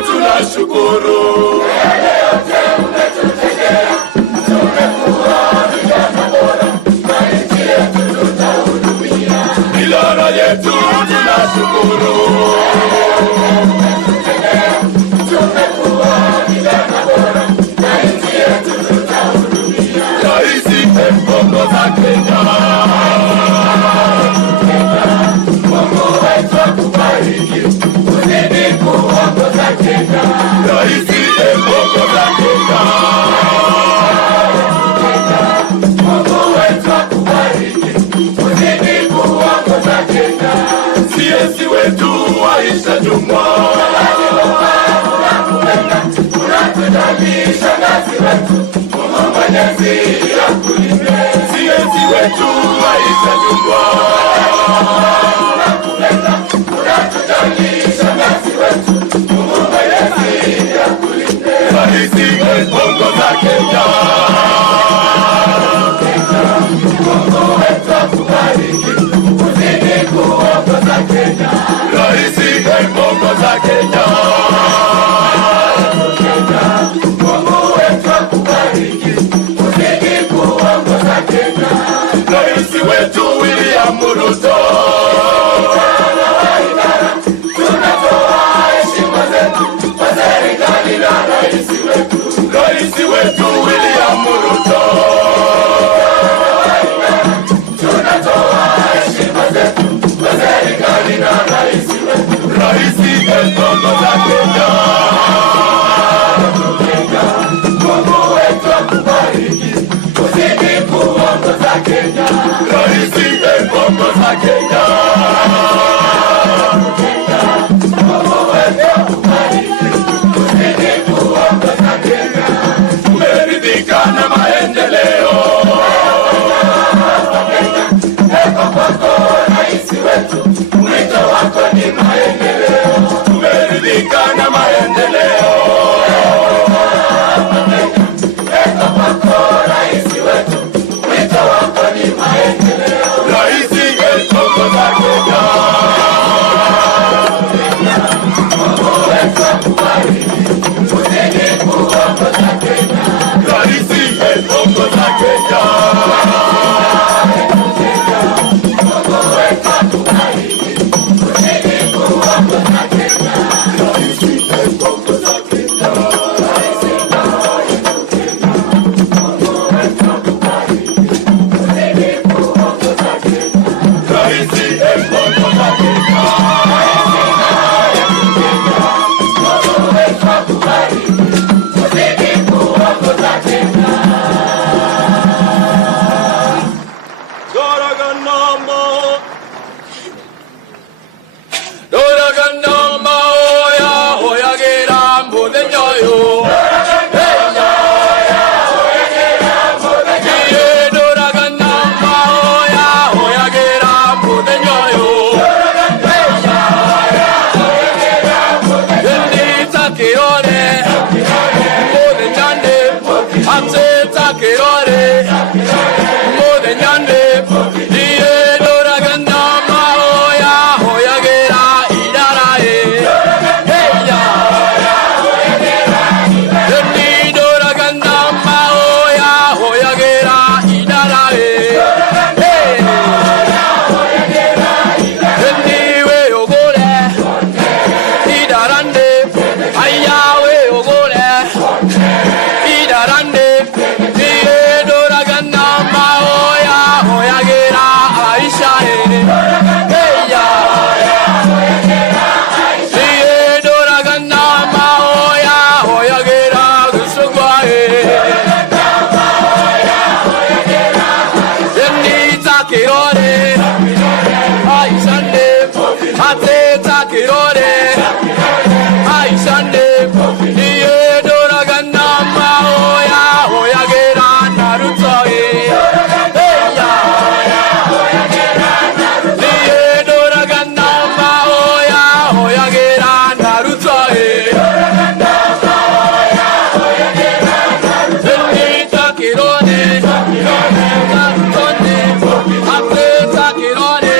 Tunashukuru yale yote umetutendea, tumekuwa vijana bora, na nchi yetu tutahudumia. Idara yetu tunashukuru yale yote umetutendea, tumekuwa vijana bora, na nchi yetu tutahudumia. Raisi ongoza Kenya, Mungu wetu akubariki, uzidi kuongoza Kenya. Raisi ongoza Kenya, Mungu wetu akubariki, uzidi kuongoza Kenya. Siesi wetu waisha jumwa, unatujalisha nasi wetu, Mungu Mwenyezi akulinde. Siesi wetu waisha jumwa, unatujalisha nasi wetu, Mungu Mwenyezi akulinde. Raisi ongoza Kenya, Mungu wetu akubariki, uzidi kuongoza Kenya. Raisi ongoza Kenya, Mungu wetu akubariki, uzidi kuongoza Kenya. Raisi wetu William Ruto, tunatoa heshima zetu kwa serikali na raisi wetu. Raisi wetu William Ruto, tunatoa heshima zetu kwa serikali na raisi wetu. Raisi ongoza Kenya, Mungu wetu akubariki, uzidi kuongoza Kenya. Raisi ongoza Kenya, Mungu wetu akubariki, uzidi kuongoza Kenya. Tumeridhika na maendeleo yako kwako raisi wetu, mwito wako ni maendeleo. Tumeridhika na maendeleo yako kwako raisi wetu, mwito wako ni maendeleo. Raisi ongoza Kenya, Mungu wetu akubariki, uzidi kuongoza Kenya. Raisi ongoza Kenya, Mungu wetu akubariki, uzidi kuongoza Kenya. Raisi ongoza takirore, mode nyande, ate takirore, mode nyande, diye dora ganda mahoya, hoya gera idara e, hey ya, deni dora ganda mahoya, hoya gera idara e, hey, deni we ogore, idarande, ayawe ogore, idarande, diye dora ganda mahoya, hoya gera aisha e, hey ya, diye dora ganda mahoya, hoya gera gusugwa e, deni takirore, aishande, ate takirore, aishande, diye dora ganda mahoya, hoya gera naruto e, hey ya, diye dora ganda mahoya, hoya gera naruto e, deni takirore, narutonde, ate takirore,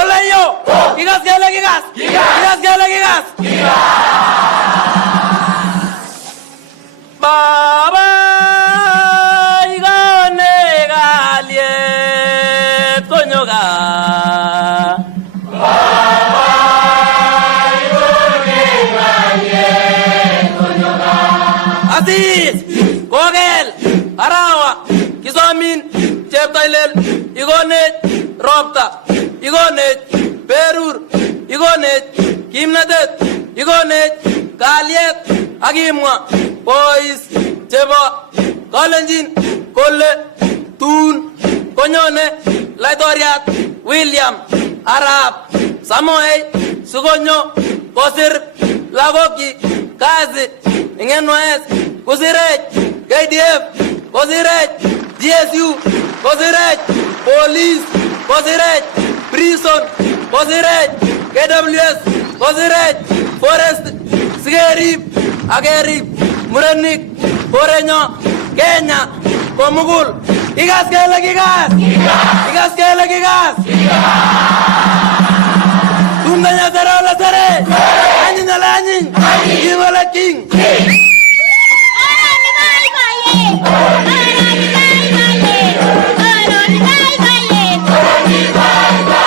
Oleyo, gigas gele gigas, Baba igone galie konyoga. Aziz, Kogel, Arawa, Kizomin, Cheptailel, Igonet, Ropta, Igonet, Perur, Igonet, Kimnatet, Igonet, Kaliet, Agimwa, Boys, Chebo, Kolenjin, Kole, Tun, Konyone, Laitoriat, William, Arab, Samoei, Sugonyo, Kosir, Lagoki, Kazi, Ingenwes, Kosirech, KDF, Kosirech, GSU, Kosirech, Police, Kosirech, Prison, Kosirech, KWS, Kosirech, Forest, Sigerip, Agerip, Muranik, Korenyo, Kenya, Komugul, Igas kele gigas, Igas kele gigas, Tundanya sere ola sere, Anyin ala anyin, King ola king. Bye bye.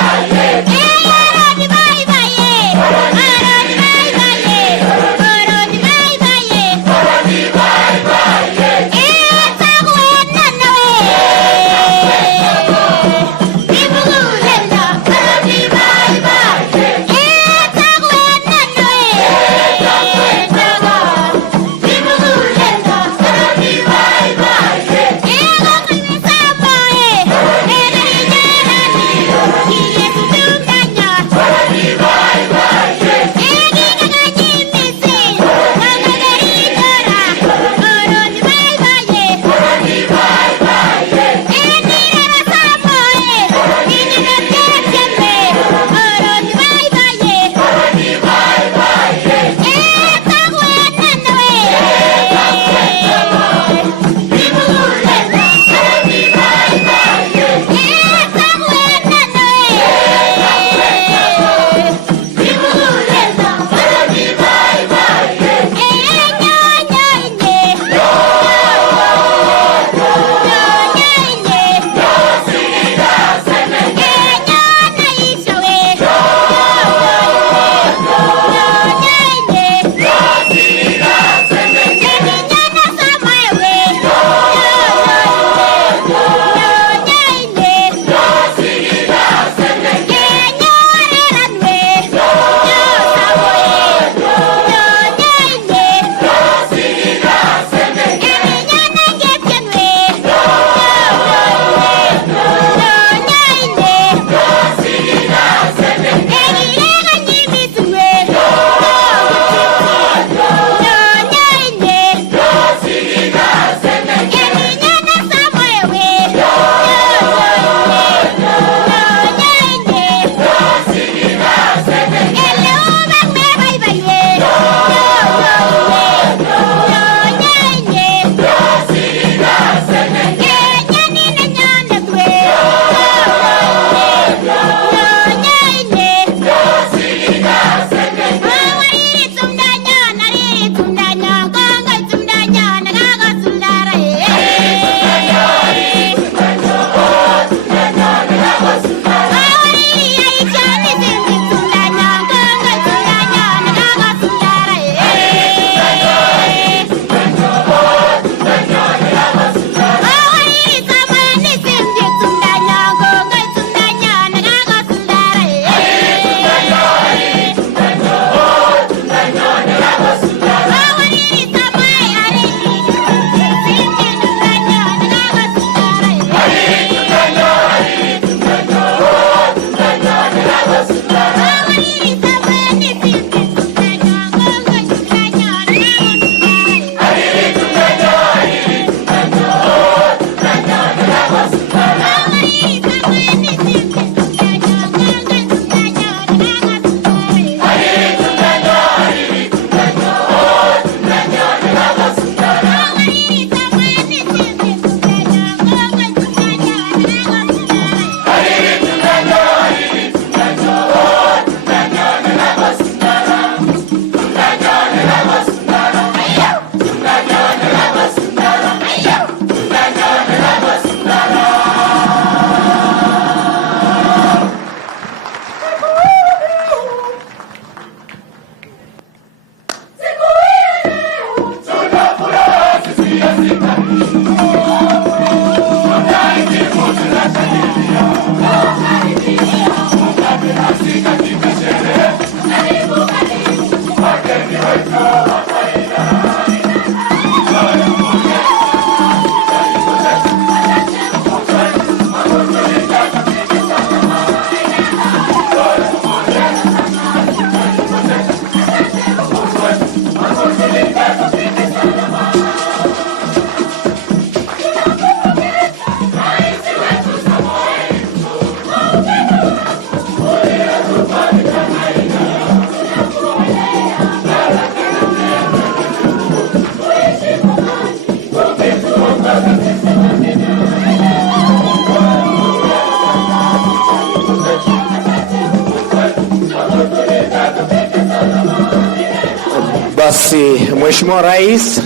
Basi Mheshimiwa Rais,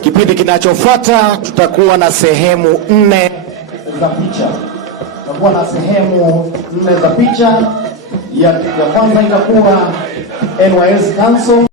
kipindi kinachofuata tutakuwa na sehemu 4 za picha. Tutakuwa na sehemu 4 za picha. Ya kwanza itakuwa NYS Council.